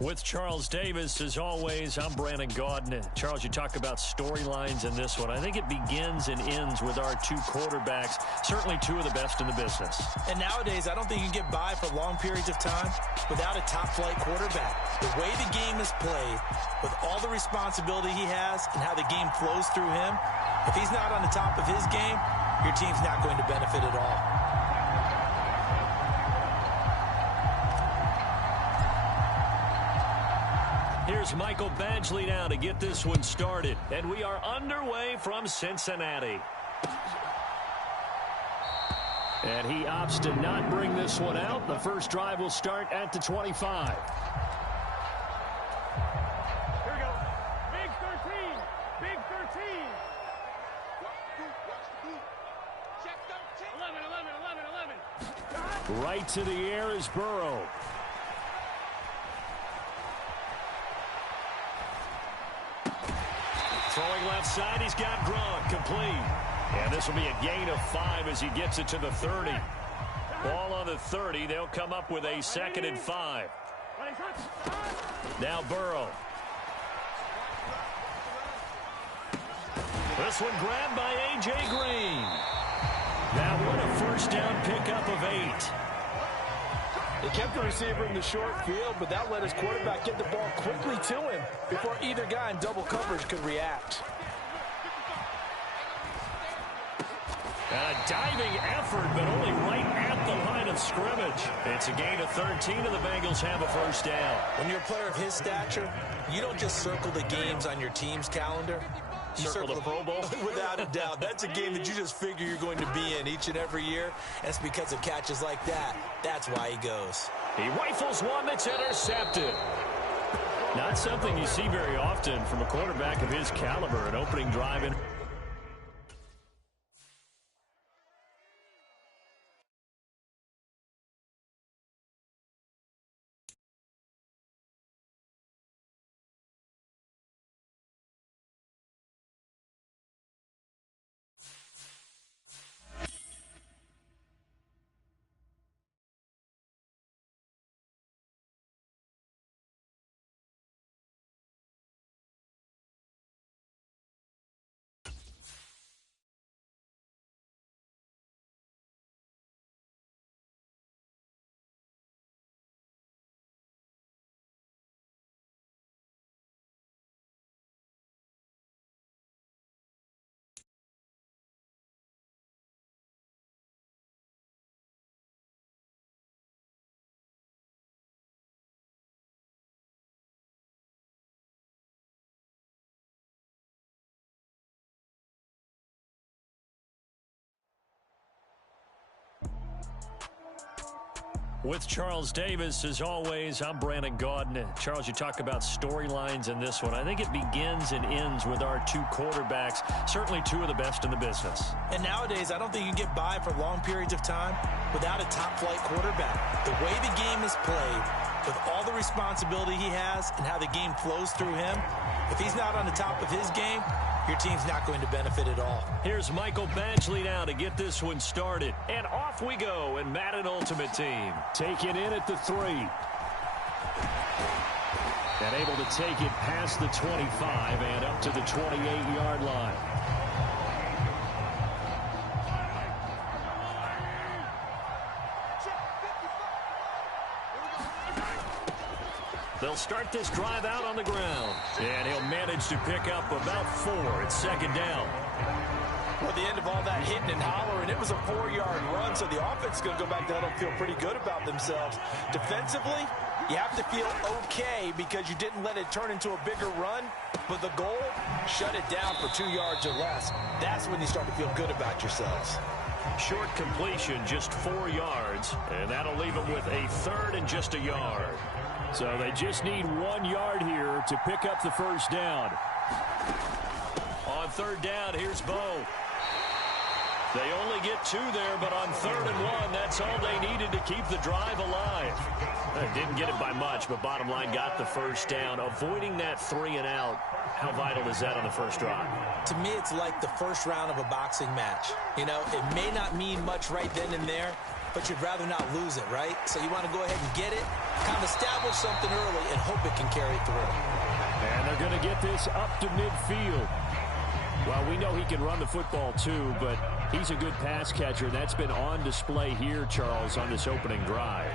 With Charles Davis, as always, I'm Brandon Gaudin. Charles, you talk about storylines in this one. I think it begins and ends with our two quarterbacks, certainly two of the best in the business. And nowadays, I don't think you can get by for long periods of time without a top-flight quarterback. The way the game is played, with all the responsibility he has and how the game flows through him, if he's not on the top of his game, your team's not going to benefit at all. Here's Michael Badgley now to get this one started. And we are underway from Cincinnati. And he opts to not bring this one out. The first drive will start at the 25. Here we go. Big 13. Big 13. Check 13. 11. Right to the air is Burrow. Throwing left side, he's got Gronk, complete. And this will be a gain of 5 as he gets it to the 30. Ball on the 30, they'll come up with a 2nd and 5. Now Burrow. This one grabbed by A.J. Green. Now what a first down pickup of 8. They kept the receiver in the short field, but that let his quarterback get the ball quickly to him before either guy in double coverage could react. And a diving effort, but only right at the line of scrimmage. It's a gain of 13, and the Bengals have a first down. When you're a player of his stature, you don't just circle the games on your team's calendar. You Circle the Pro Bowl? Without a doubt. That's a game that you just figure you're going to be in each and every year. That's because of catches like that. That's why he goes. He rifles one that's intercepted. Not something you see very often from a quarterback of his caliber, an opening drive in. With Charles Davis, as always, I'm Brandon Gaudin. Charles, you talk about storylines in this one. I think it begins and ends with our two quarterbacks, certainly two of the best in the business. And nowadays, I don't think you can get by for long periods of time without a top-flight quarterback. The way the game is played, with all the responsibility he has and how the game flows through him, if he's not on the top of his game, your team's not going to benefit at all. Here's Michael Badgley now to get this one started. And off we go in Madden Ultimate Team. Take it in at the 3. And able to take it past the 25 and up to the 28-yard line. They'll start this drive out on the ground. And he'll manage to pick up about 4. It's 2nd down. Well, at the end of all that hitting and hollering, it was a 4-yard run, so the offense is going to go back down and feel pretty good about themselves. Defensively, you have to feel okay because you didn't let it turn into a bigger run, but the goal, shut it down for 2 yards or less. That's when you start to feel good about yourselves. Short completion, just 4 yards, and that'll leave them with a 3rd and just a yard. So they just need 1 yard here to pick up the first down. On 3rd down, here's Bo. They only get 2 there, but on 3rd and 1, that's all they needed to keep the drive alive. They didn't get it by much, but bottom line got the first down. Avoiding that 3 and out, how vital is that on the first drive? To me, it's like the first round of a boxing match. You know, it may not mean much right then and there, but you'd rather not lose it, right? So you want to go ahead and get it, kind of establish something early, and hope it can carry through. And they're going to get this up to midfield. Well, we know he can run the football too, but he's a good pass catcher. That's been on display here, Charles, on this opening drive.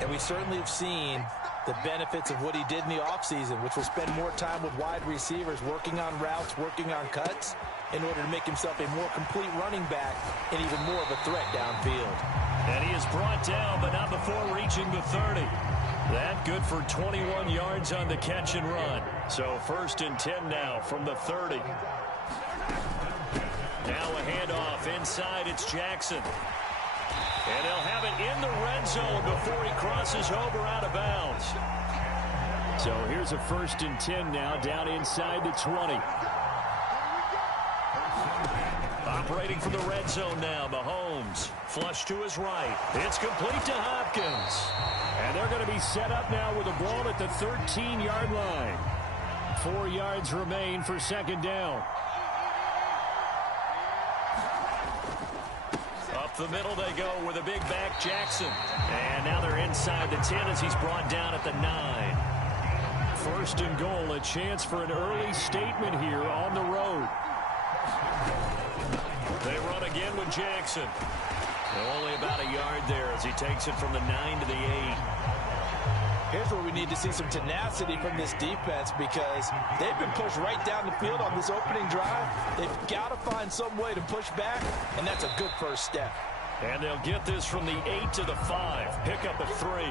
And we certainly have seen the benefits of what he did in the offseason, which was spend more time with wide receivers, working on routes, working on cuts, in order to make himself a more complete running back and even more of a threat downfield. And he is brought down, but not before reaching the 30. That good for 21 yards on the catch and run. So 1st and 10 now from the 30. Now a handoff inside. It's Jackson. And they'll have it in the red zone before he crosses over out of bounds. So here's a 1st and 10 now down inside the 20. Operating from the red zone now, Mahomes. Flush to his right. It's complete to Hopkins. And they're going to be set up now with a ball at the 13-yard line. 4 yards remain for 2nd down. Up the middle they go with a big back, Jackson. And now they're inside the 10 as he's brought down at the 9. 1st and goal, a chance for an early statement here on the road. They run again with Jackson. Only about a yard there as he takes it from the 9 to the 8. Here's where we need to see some tenacity from this defense, because they've been pushed right down the field on this opening drive. They've got to find some way to push back, and that's a good first step. And they'll get this from the 8 to the 5. Pick up at 3.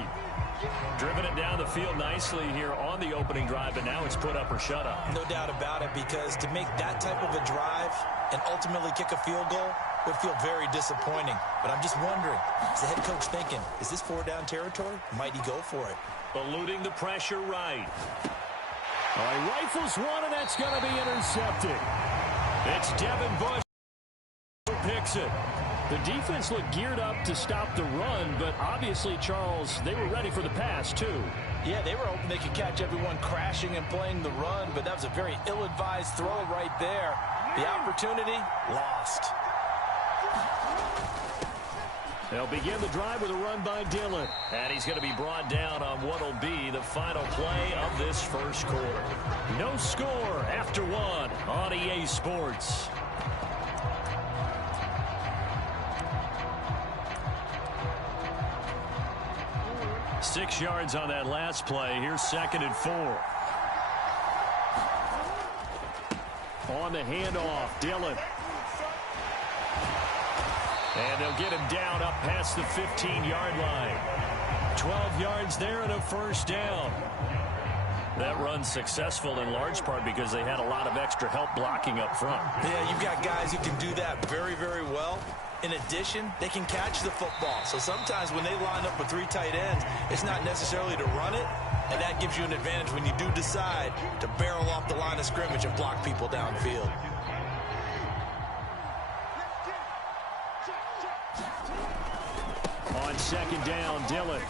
Driven it down the field nicely here on the opening drive, and now it's put up or shut up. No doubt about it, because to make that type of a drive and ultimately kick a field goal would feel very disappointing. But I'm just wondering, is the head coach thinking, is this 4-down territory? Might he go for it? Eluding the pressure right. He rifles one, and that's going to be intercepted. It's Devin Bush who picks it. The defense looked geared up to stop the run, but obviously, Charles, they were ready for the pass, too. Yeah, they were hoping they could catch everyone crashing and playing the run, but that was a very ill-advised throw right there. The opportunity, lost. They'll begin the drive with a run by Dillon. And he's going to be brought down on what will be the final play of this first quarter. No score after 1 on EA Sports. Six yards on that last play. Here's 2nd and 4. On the handoff, Dillon. And they'll get him down up past the 15-yard line. 12 yards there and a 1st down. That run's successful in large part because they had a lot of extra help blocking up front. Yeah, you've got guys who can do that very, very well. In addition, they can catch the football. So sometimes when they line up with 3 tight ends, it's not necessarily to run it, and that gives you an advantage when you do decide to barrel off the line of scrimmage and block people downfield. On 2nd down, Dillon.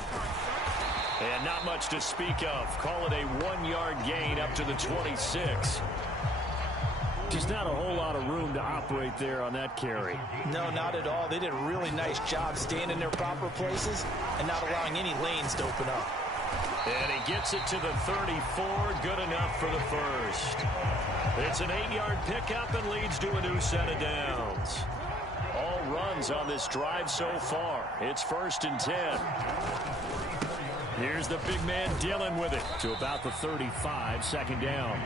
And not much to speak of. Call it a 1-yard gain up to the 26. Just not a whole lot of room to operate there on that carry. No, not at all. They did a really nice job staying in their proper places and not allowing any lanes to open up. And he gets it to the 34. Good enough for the 1st. It's an 8-yard pickup and leads to a new set of downs. All runs on this drive so far. It's 1st and 10. Here's the big man Dillon with it to about the 35, 2nd down.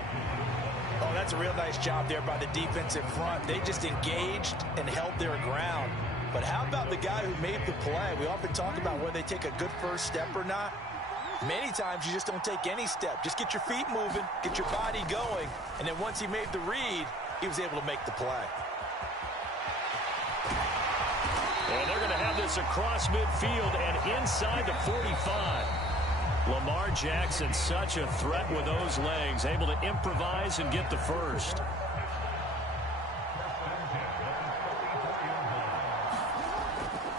Oh, that's a real nice job there by the defensive front. They just engaged and held their ground. But how about the guy who made the play? We often talk about whether they take a good first step or not. Many times you just don't take any step. Just get your feet moving, get your body going, and then once he made the read, he was able to make the play. And they're going to have this across midfield and inside the 45. Lamar Jackson, such a threat with those legs, able to improvise and get the 1st.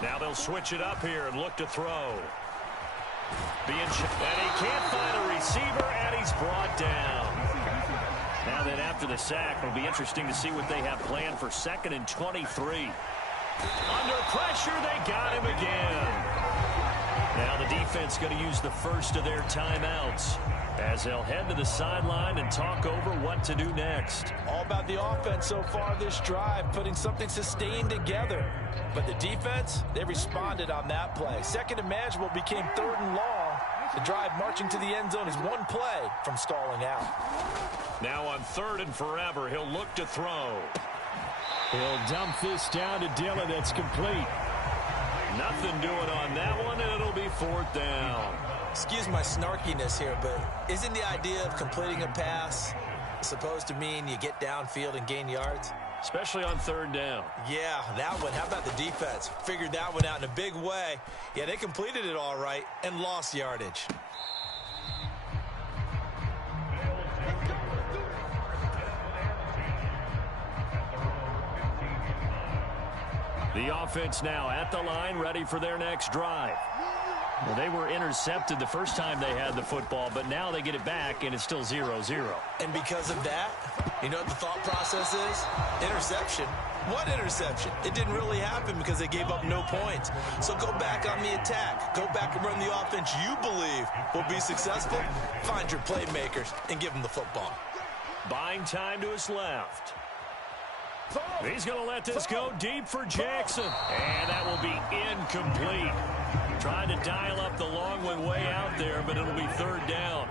Now they'll switch it up here and look to throw. And he can't find a receiver, and he's brought down. Now then, after the sack, it'll be interesting to see what they have planned for 2nd and 23. Under pressure, they got him again. Now the defense going to use the first of their timeouts as they'll head to the sideline and talk over what to do next. All about the offense so far this drive, putting something sustained together. But the defense, they responded on that play. Second and manageable became third and long. The drive marching to the end zone is one play from stalling out. Now on third and forever, he'll look to throw. He'll dump this down to Dillon. That's complete. Nothing doing on that one, and it'll be fourth down. Excuse my snarkiness here, but isn't the idea of completing a pass supposed to mean you get downfield and gain yards? Especially on third down. Yeah, that one. How about the defense? Figured that one out in a big way. Yeah, they completed it all right and lost yardage. The offense now at the line, ready for their next drive. Well, they were intercepted the first time they had the football, but now they get it back, and it's still 0-0. And because of that, you know what the thought process is? Interception. What interception? It didn't really happen because they gave up no points. So go back on the attack. Go back and run the offense you believe will be successful. Find your playmakers and give them the football. Buying time to his left. He's going to let this go deep for Jackson. And that will be incomplete. Trying to dial up the long one way out there, but it'll be third down.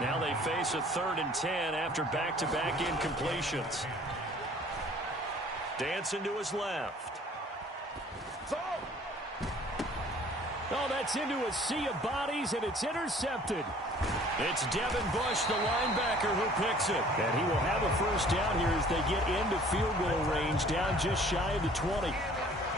Now they face a 3rd and 10 after back-to-back incompletions. Dancing to his left. Oh, that's into a sea of bodies, and it's intercepted. It's Devin Bush, the linebacker, who picks it. And he will have a first down here as they get into field goal range, down just shy of the 20.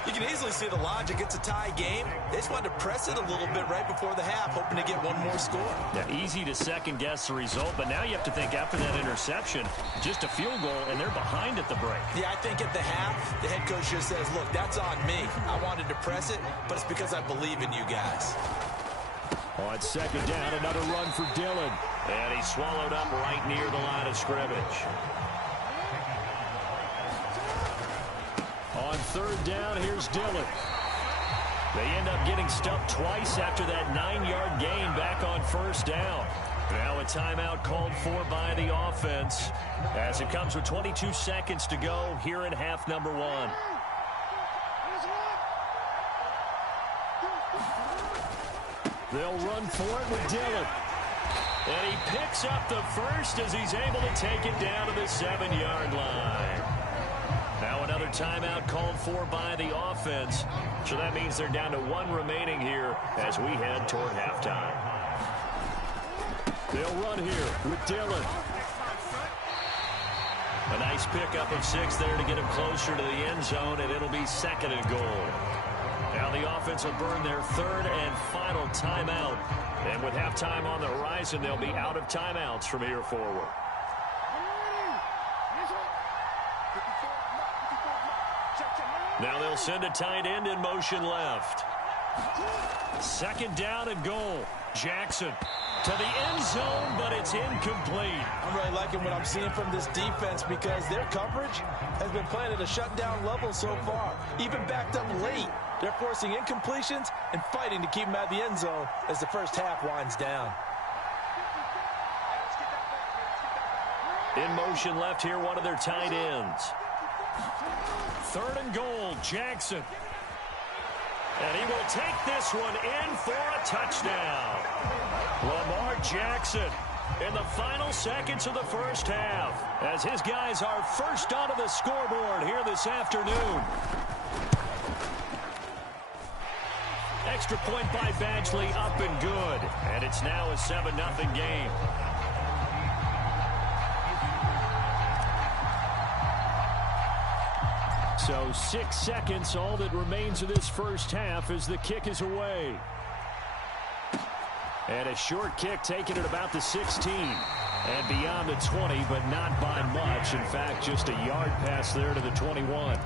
You can easily see the logic. It's a tie game. They just wanted to press it a little bit right before the half, hoping to get one more score. Yeah, easy to second-guess the result, but now you have to think after that interception, just a field goal, and they're behind at the break. Yeah, I think at the half, the head coach just says, look, that's on me. I wanted to press it, but it's because I believe in you guys. On second down, another run for Dillon. And he's swallowed up right near the line of scrimmage. On third down, here's Dillon. They end up getting stuffed twice after that 9-yard gain back on first down. Now a timeout called for by the offense as it comes with 22 seconds to go here in half number 1. They'll run for it with Dillon. And he picks up the first as he's able to take it down to the 7-yard line. Now another timeout called for by the offense. So that means they're down to 1 remaining here as we head toward halftime. They'll run here with Dillon. A nice pickup of 6 there to get him closer to the end zone, and it'll be 2nd and goal. Now the offense will burn their 3rd and final timeout. And with halftime on the horizon, they'll be out of timeouts from here forward. Now they'll send a tight end in motion left. 2nd down and goal. Jackson to the end zone, but it's incomplete. I'm really liking what I'm seeing from this defense because their coverage has been playing at a shutdown level so far. Even backed up late. They're forcing incompletions and fighting to keep them out of the end zone as the first half winds down. In motion left here, one of their tight ends. 3rd and goal, Jackson. And he will take this one in for a touchdown. Lamar Jackson in the final seconds of the first half as his guys are first onto the scoreboard here this afternoon. Extra point by Badgley, up and good. And it's now a 7-0 game. So 6 seconds, all that remains of this first half as the kick is away. And a short kick taken at about the 16. And beyond the 20, but not by much. In fact, just a yard pass there to the 21.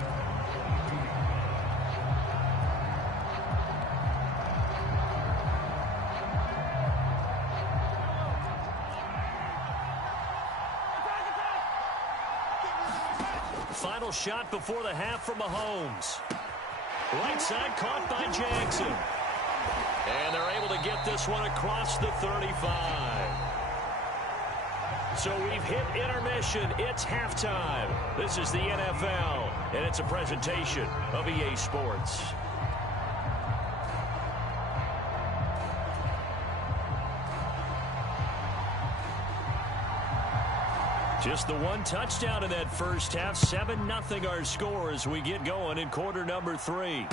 Final shot before the half from Mahomes. Right side caught by Jackson. And they're able to get this one across the 35. So we've hit intermission. It's halftime. This is the NFL, and it's a presentation of EA Sports. Just the one touchdown in that first half. 7-0 our score as we get going in quarter number 3.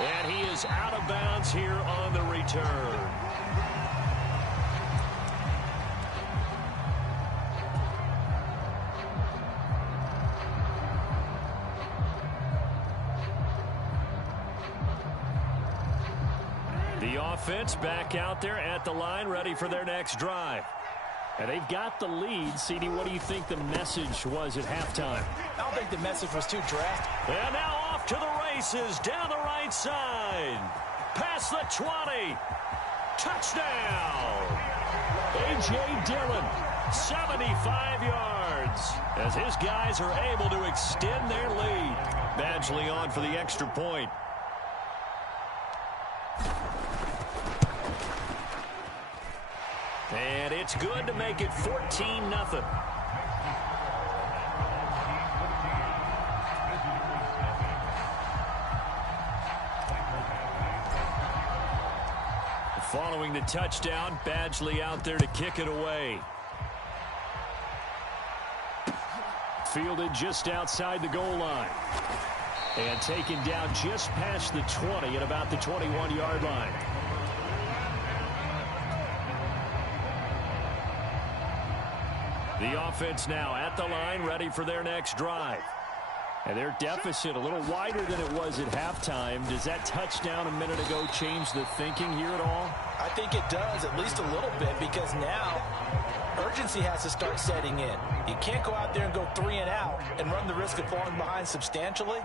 And he is out of bounds here on the return. The offense back out there at the line, ready for their next drive. And they've got the lead. CD, what do you think the message was at halftime? I don't think the message was too drastic. And now off to the races, down the right side. Past the 20. Touchdown. A.J. Dillon, 75 yards. As his guys are able to extend their lead. Badgley on for the extra point. And it's good to make it 14-0. Following the touchdown, Badgley out there to kick it away. Fielded just outside the goal line. And taken down just past the 20 at about the 21-yard line. The offense now at the line, ready for their next drive. And their deficit a little wider than it was at halftime. Does that touchdown a minute ago change the thinking here at all? I think it does, at least a little bit, because now urgency has to start setting in. You can't go out there and go 3 and out and run the risk of falling behind substantially,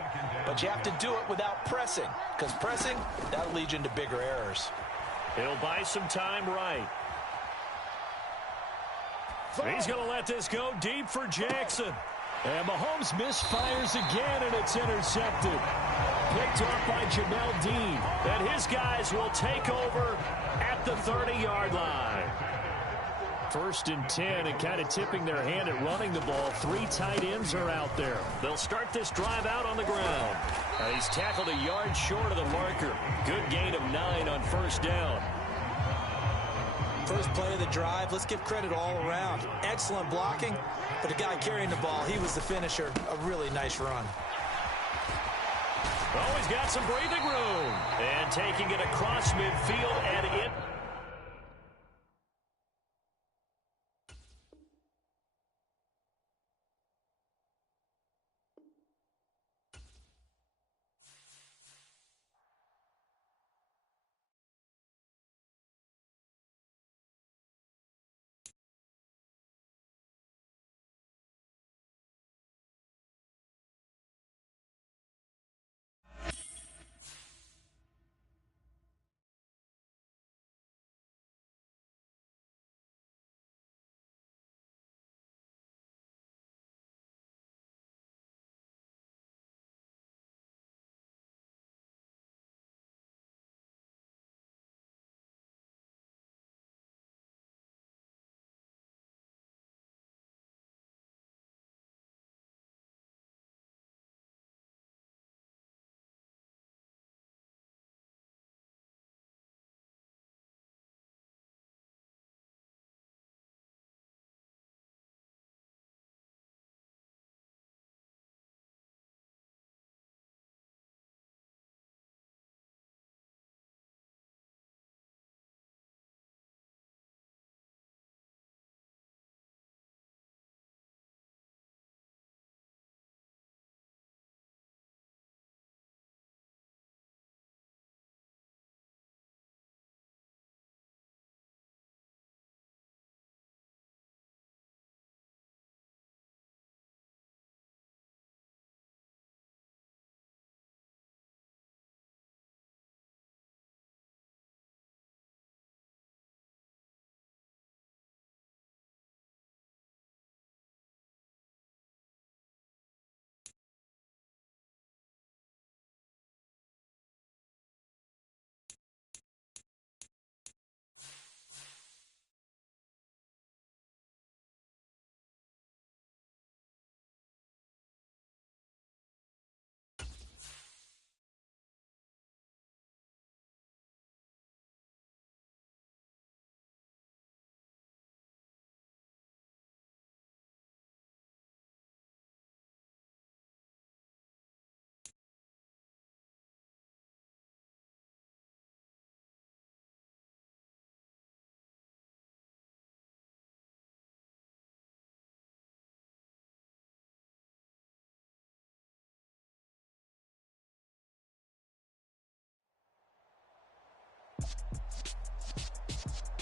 but you have to do it without pressing, because pressing, that'll lead you into bigger errors. He'll buy some time right. He's going to let this go deep for Jackson. And Mahomes misfires again, and it's intercepted. Picked up by Jamel Dean. And his guys will take over at the 30-yard line. 1st and 10, and kind of tipping their hand at running the ball. 3 tight ends are out there. They'll start this drive out on the ground. He's tackled a yard short of the marker. Good gain of 9 on 1st down. First play of the drive, let's give credit all around. Excellent blocking, but the guy carrying the ball, he was the finisher. A really nice run. Oh, he's got some breathing room. And taking it across midfield, and it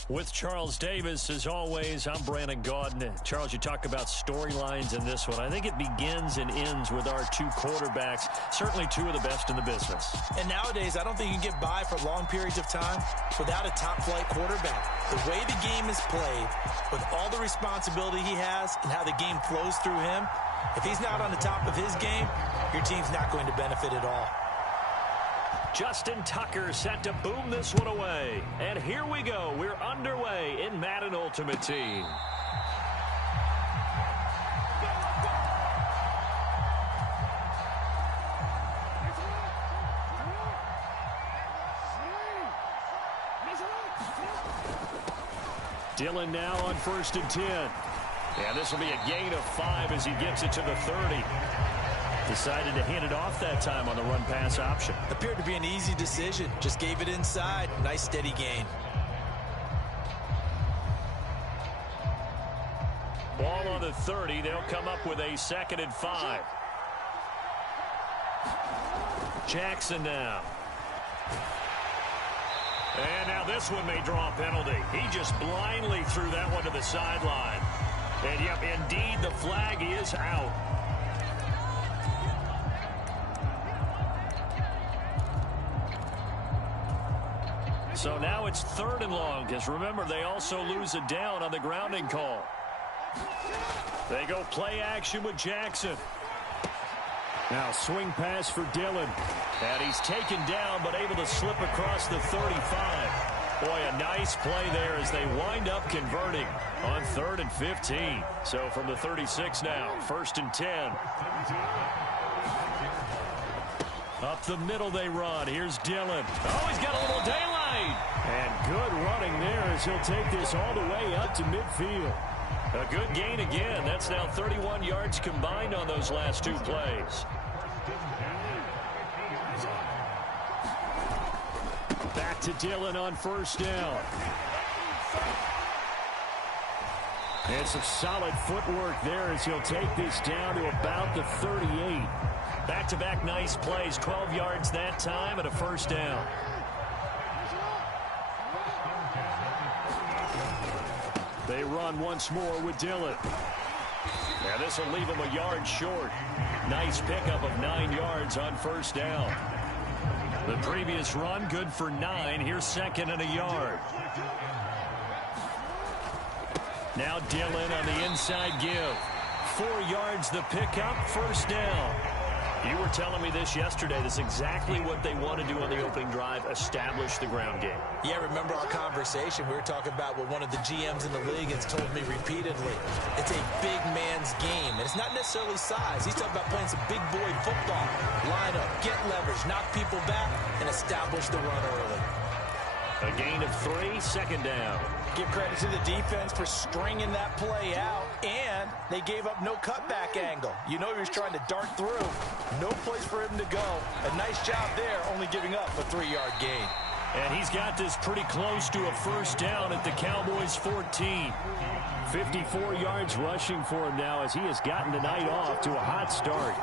With Charles Davis, as always, I'm Brandon Gaudin. Charles, you talk about storylines in this one. I think it begins and ends with our two quarterbacks, certainly two of the best in the business. And nowadays, I don't think you can get by for long periods of time without a top-flight quarterback. The way the game is played, with all the responsibility he has and how the game flows through him, if he's not on the top of his game, your team's not going to benefit at all. Justin Tucker set to boom this one away. And here we go. We're underway in Madden Ultimate Team. Dillon now on 1st and 10. And this will be a gain of 5 as he gets it to the 30. Decided to hand it off that time on the run-pass option. Appeared to be an easy decision. Just gave it inside. Nice, steady gain. Ball on the 30. They'll come up with a 2nd and 5. Jackson now. And now this one may draw a penalty. He just blindly threw that one to the sideline. And, yep, indeed, the flag is out. So now it's 3rd and long, because remember, they also lose a down on the grounding call. They go play action with Jackson. Now swing pass for Dillon. And he's taken down, but able to slip across the 35. Boy, a nice play there as they wind up converting on 3rd and 15. So from the 36 now, 1st and 10. Up the middle they run. Here's Dillon. Oh, he's got a little daylight. And good running there as he'll take this all the way up to midfield. A good gain again. That's now 31 yards combined on those last two plays. Back to Dillon on 1st down. And some solid footwork there as he'll take this down to about the 38. Back-to-back nice plays, 12 yards that time and a 1st down. They run once more with Dillon. Now this will leave him a yard short. Nice pickup of 9 yards on 1st down. The previous run good for 9. Here's 2nd and a yard. Now Dillon on the inside give. 4 yards the pickup, 1st down. You were telling me this yesterday. This is exactly what they want to do on the opening drive, establish the ground game. Yeah, remember our conversation. We were talking about what one of the GMs in the league has told me repeatedly. It's a big man's game, and it's not necessarily size. He's talking about playing some big boy football. Line up, get leverage, knock people back, and establish the run early. A gain of 3, 2nd down. Give credit to the defense for stringing that play out, and they gave up no cutback angle. You know he was trying to dart through. No place for him to go. A nice job there, only giving up a 3-yard gain. And he's got this pretty close to a 1st down at the Cowboys' 14. 54 yards rushing for him now as he has gotten the night off to a hot start.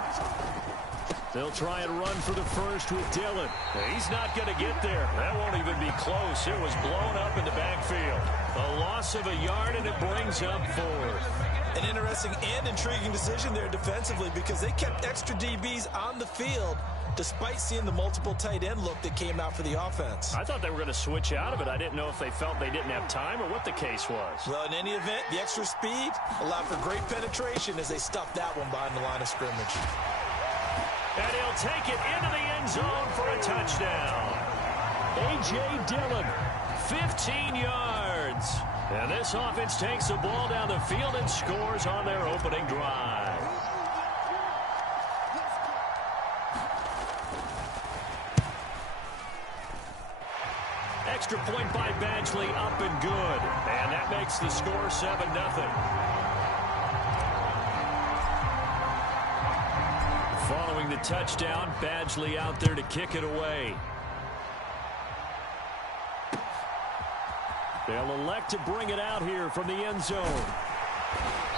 They'll try and run for the 1st with Dillon. He's not going to get there. That won't even be close. It was blown up in the backfield. A loss of a yard, and it brings up 4th. An interesting and intriguing decision there defensively because they kept extra DBs on the field despite seeing the multiple tight end look that came out for the offense. I thought they were going to switch out of it. I didn't know if they felt they didn't have time or what the case was. Well, in any event, the extra speed allowed for great penetration as they stuffed that one behind the line of scrimmage. And he'll take it into the end zone for a touchdown. A.J. Dillon, 15 yards. And this offense takes the ball down the field and scores on their opening drive. Extra point by Badgley, up and good. And that makes the score 7-0. Following the touchdown, Badgley out there to kick it away. They'll elect to bring it out here from the end zone.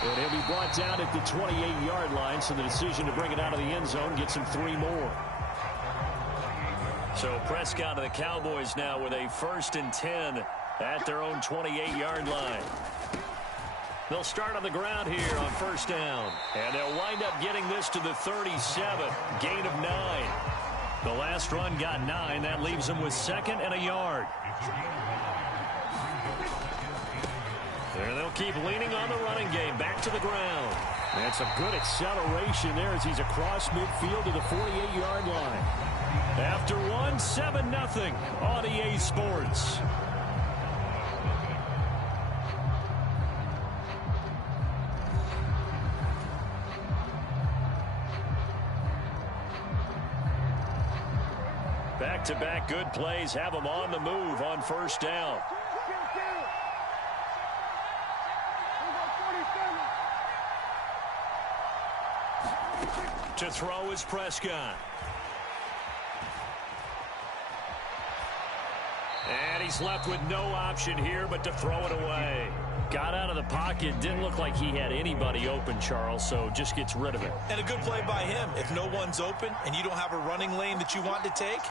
And he'll be brought down at the 28-yard line, so the decision to bring it out of the end zone gets him 3 more. So Prescott of the Cowboys now with a 1st and 10 at their own 28-yard line. They'll start on the ground here on first down. And they'll wind up getting this to the 37. Gain of 9. The last run got 9. That leaves them with 2nd and a yard. And they'll keep leaning on the running game. Back to the ground. That's a good acceleration there as he's across midfield to the 48-yard line. After one, 7-0 on EA Sports. Back-to-back good plays have them on the move on first down. To throw is Prescott. And he's left with no option here but to throw it away. Got out of the pocket. Didn't look like he had anybody open, Charles, so just gets rid of it. And a good play by him. If no one's open and you don't have a running lane that you want to take,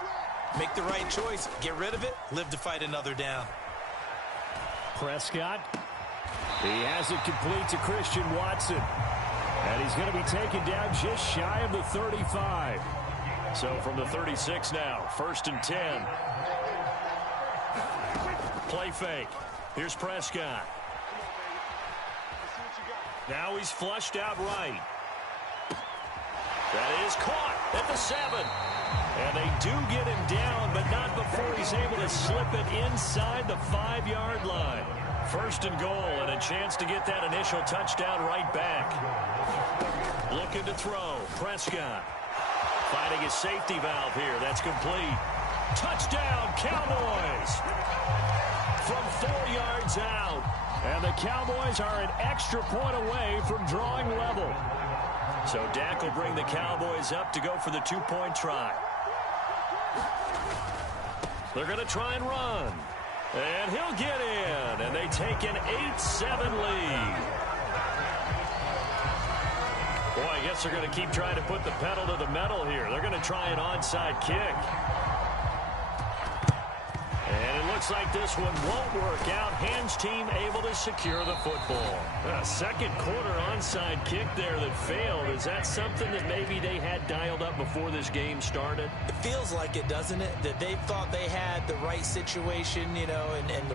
make the right choice. Get rid of it. Live to fight another down. Prescott. He has it complete to Christian Watson. And he's going to be taken down just shy of the 35. So from the 36 now, 1st and 10. Play fake. Here's Prescott. Now he's flushed out right. That is caught at the 7. And they do get him down, but not before he's able to slip it inside the 5-yard line. 1st and goal, and a chance to get that initial touchdown right back. Looking to throw. Prescott finding his safety valve here. That's complete. Touchdown, Cowboys! From 4 yards out. And the Cowboys are an extra point away from drawing level. So Dak will bring the Cowboys up to go for the 2-point try. They're going to try and run. And he'll get in. And they take an 8-7 lead. Boy, I guess they're going to keep trying to put the pedal to the metal here. They're going to try an onside kick. And it looks like this one won't work out. Hands team able to secure the football. A second quarter onside kick there that failed. Is that something that maybe they had dialed up before this game started? It feels like it, doesn't it? That they thought they had the right situation, you know, and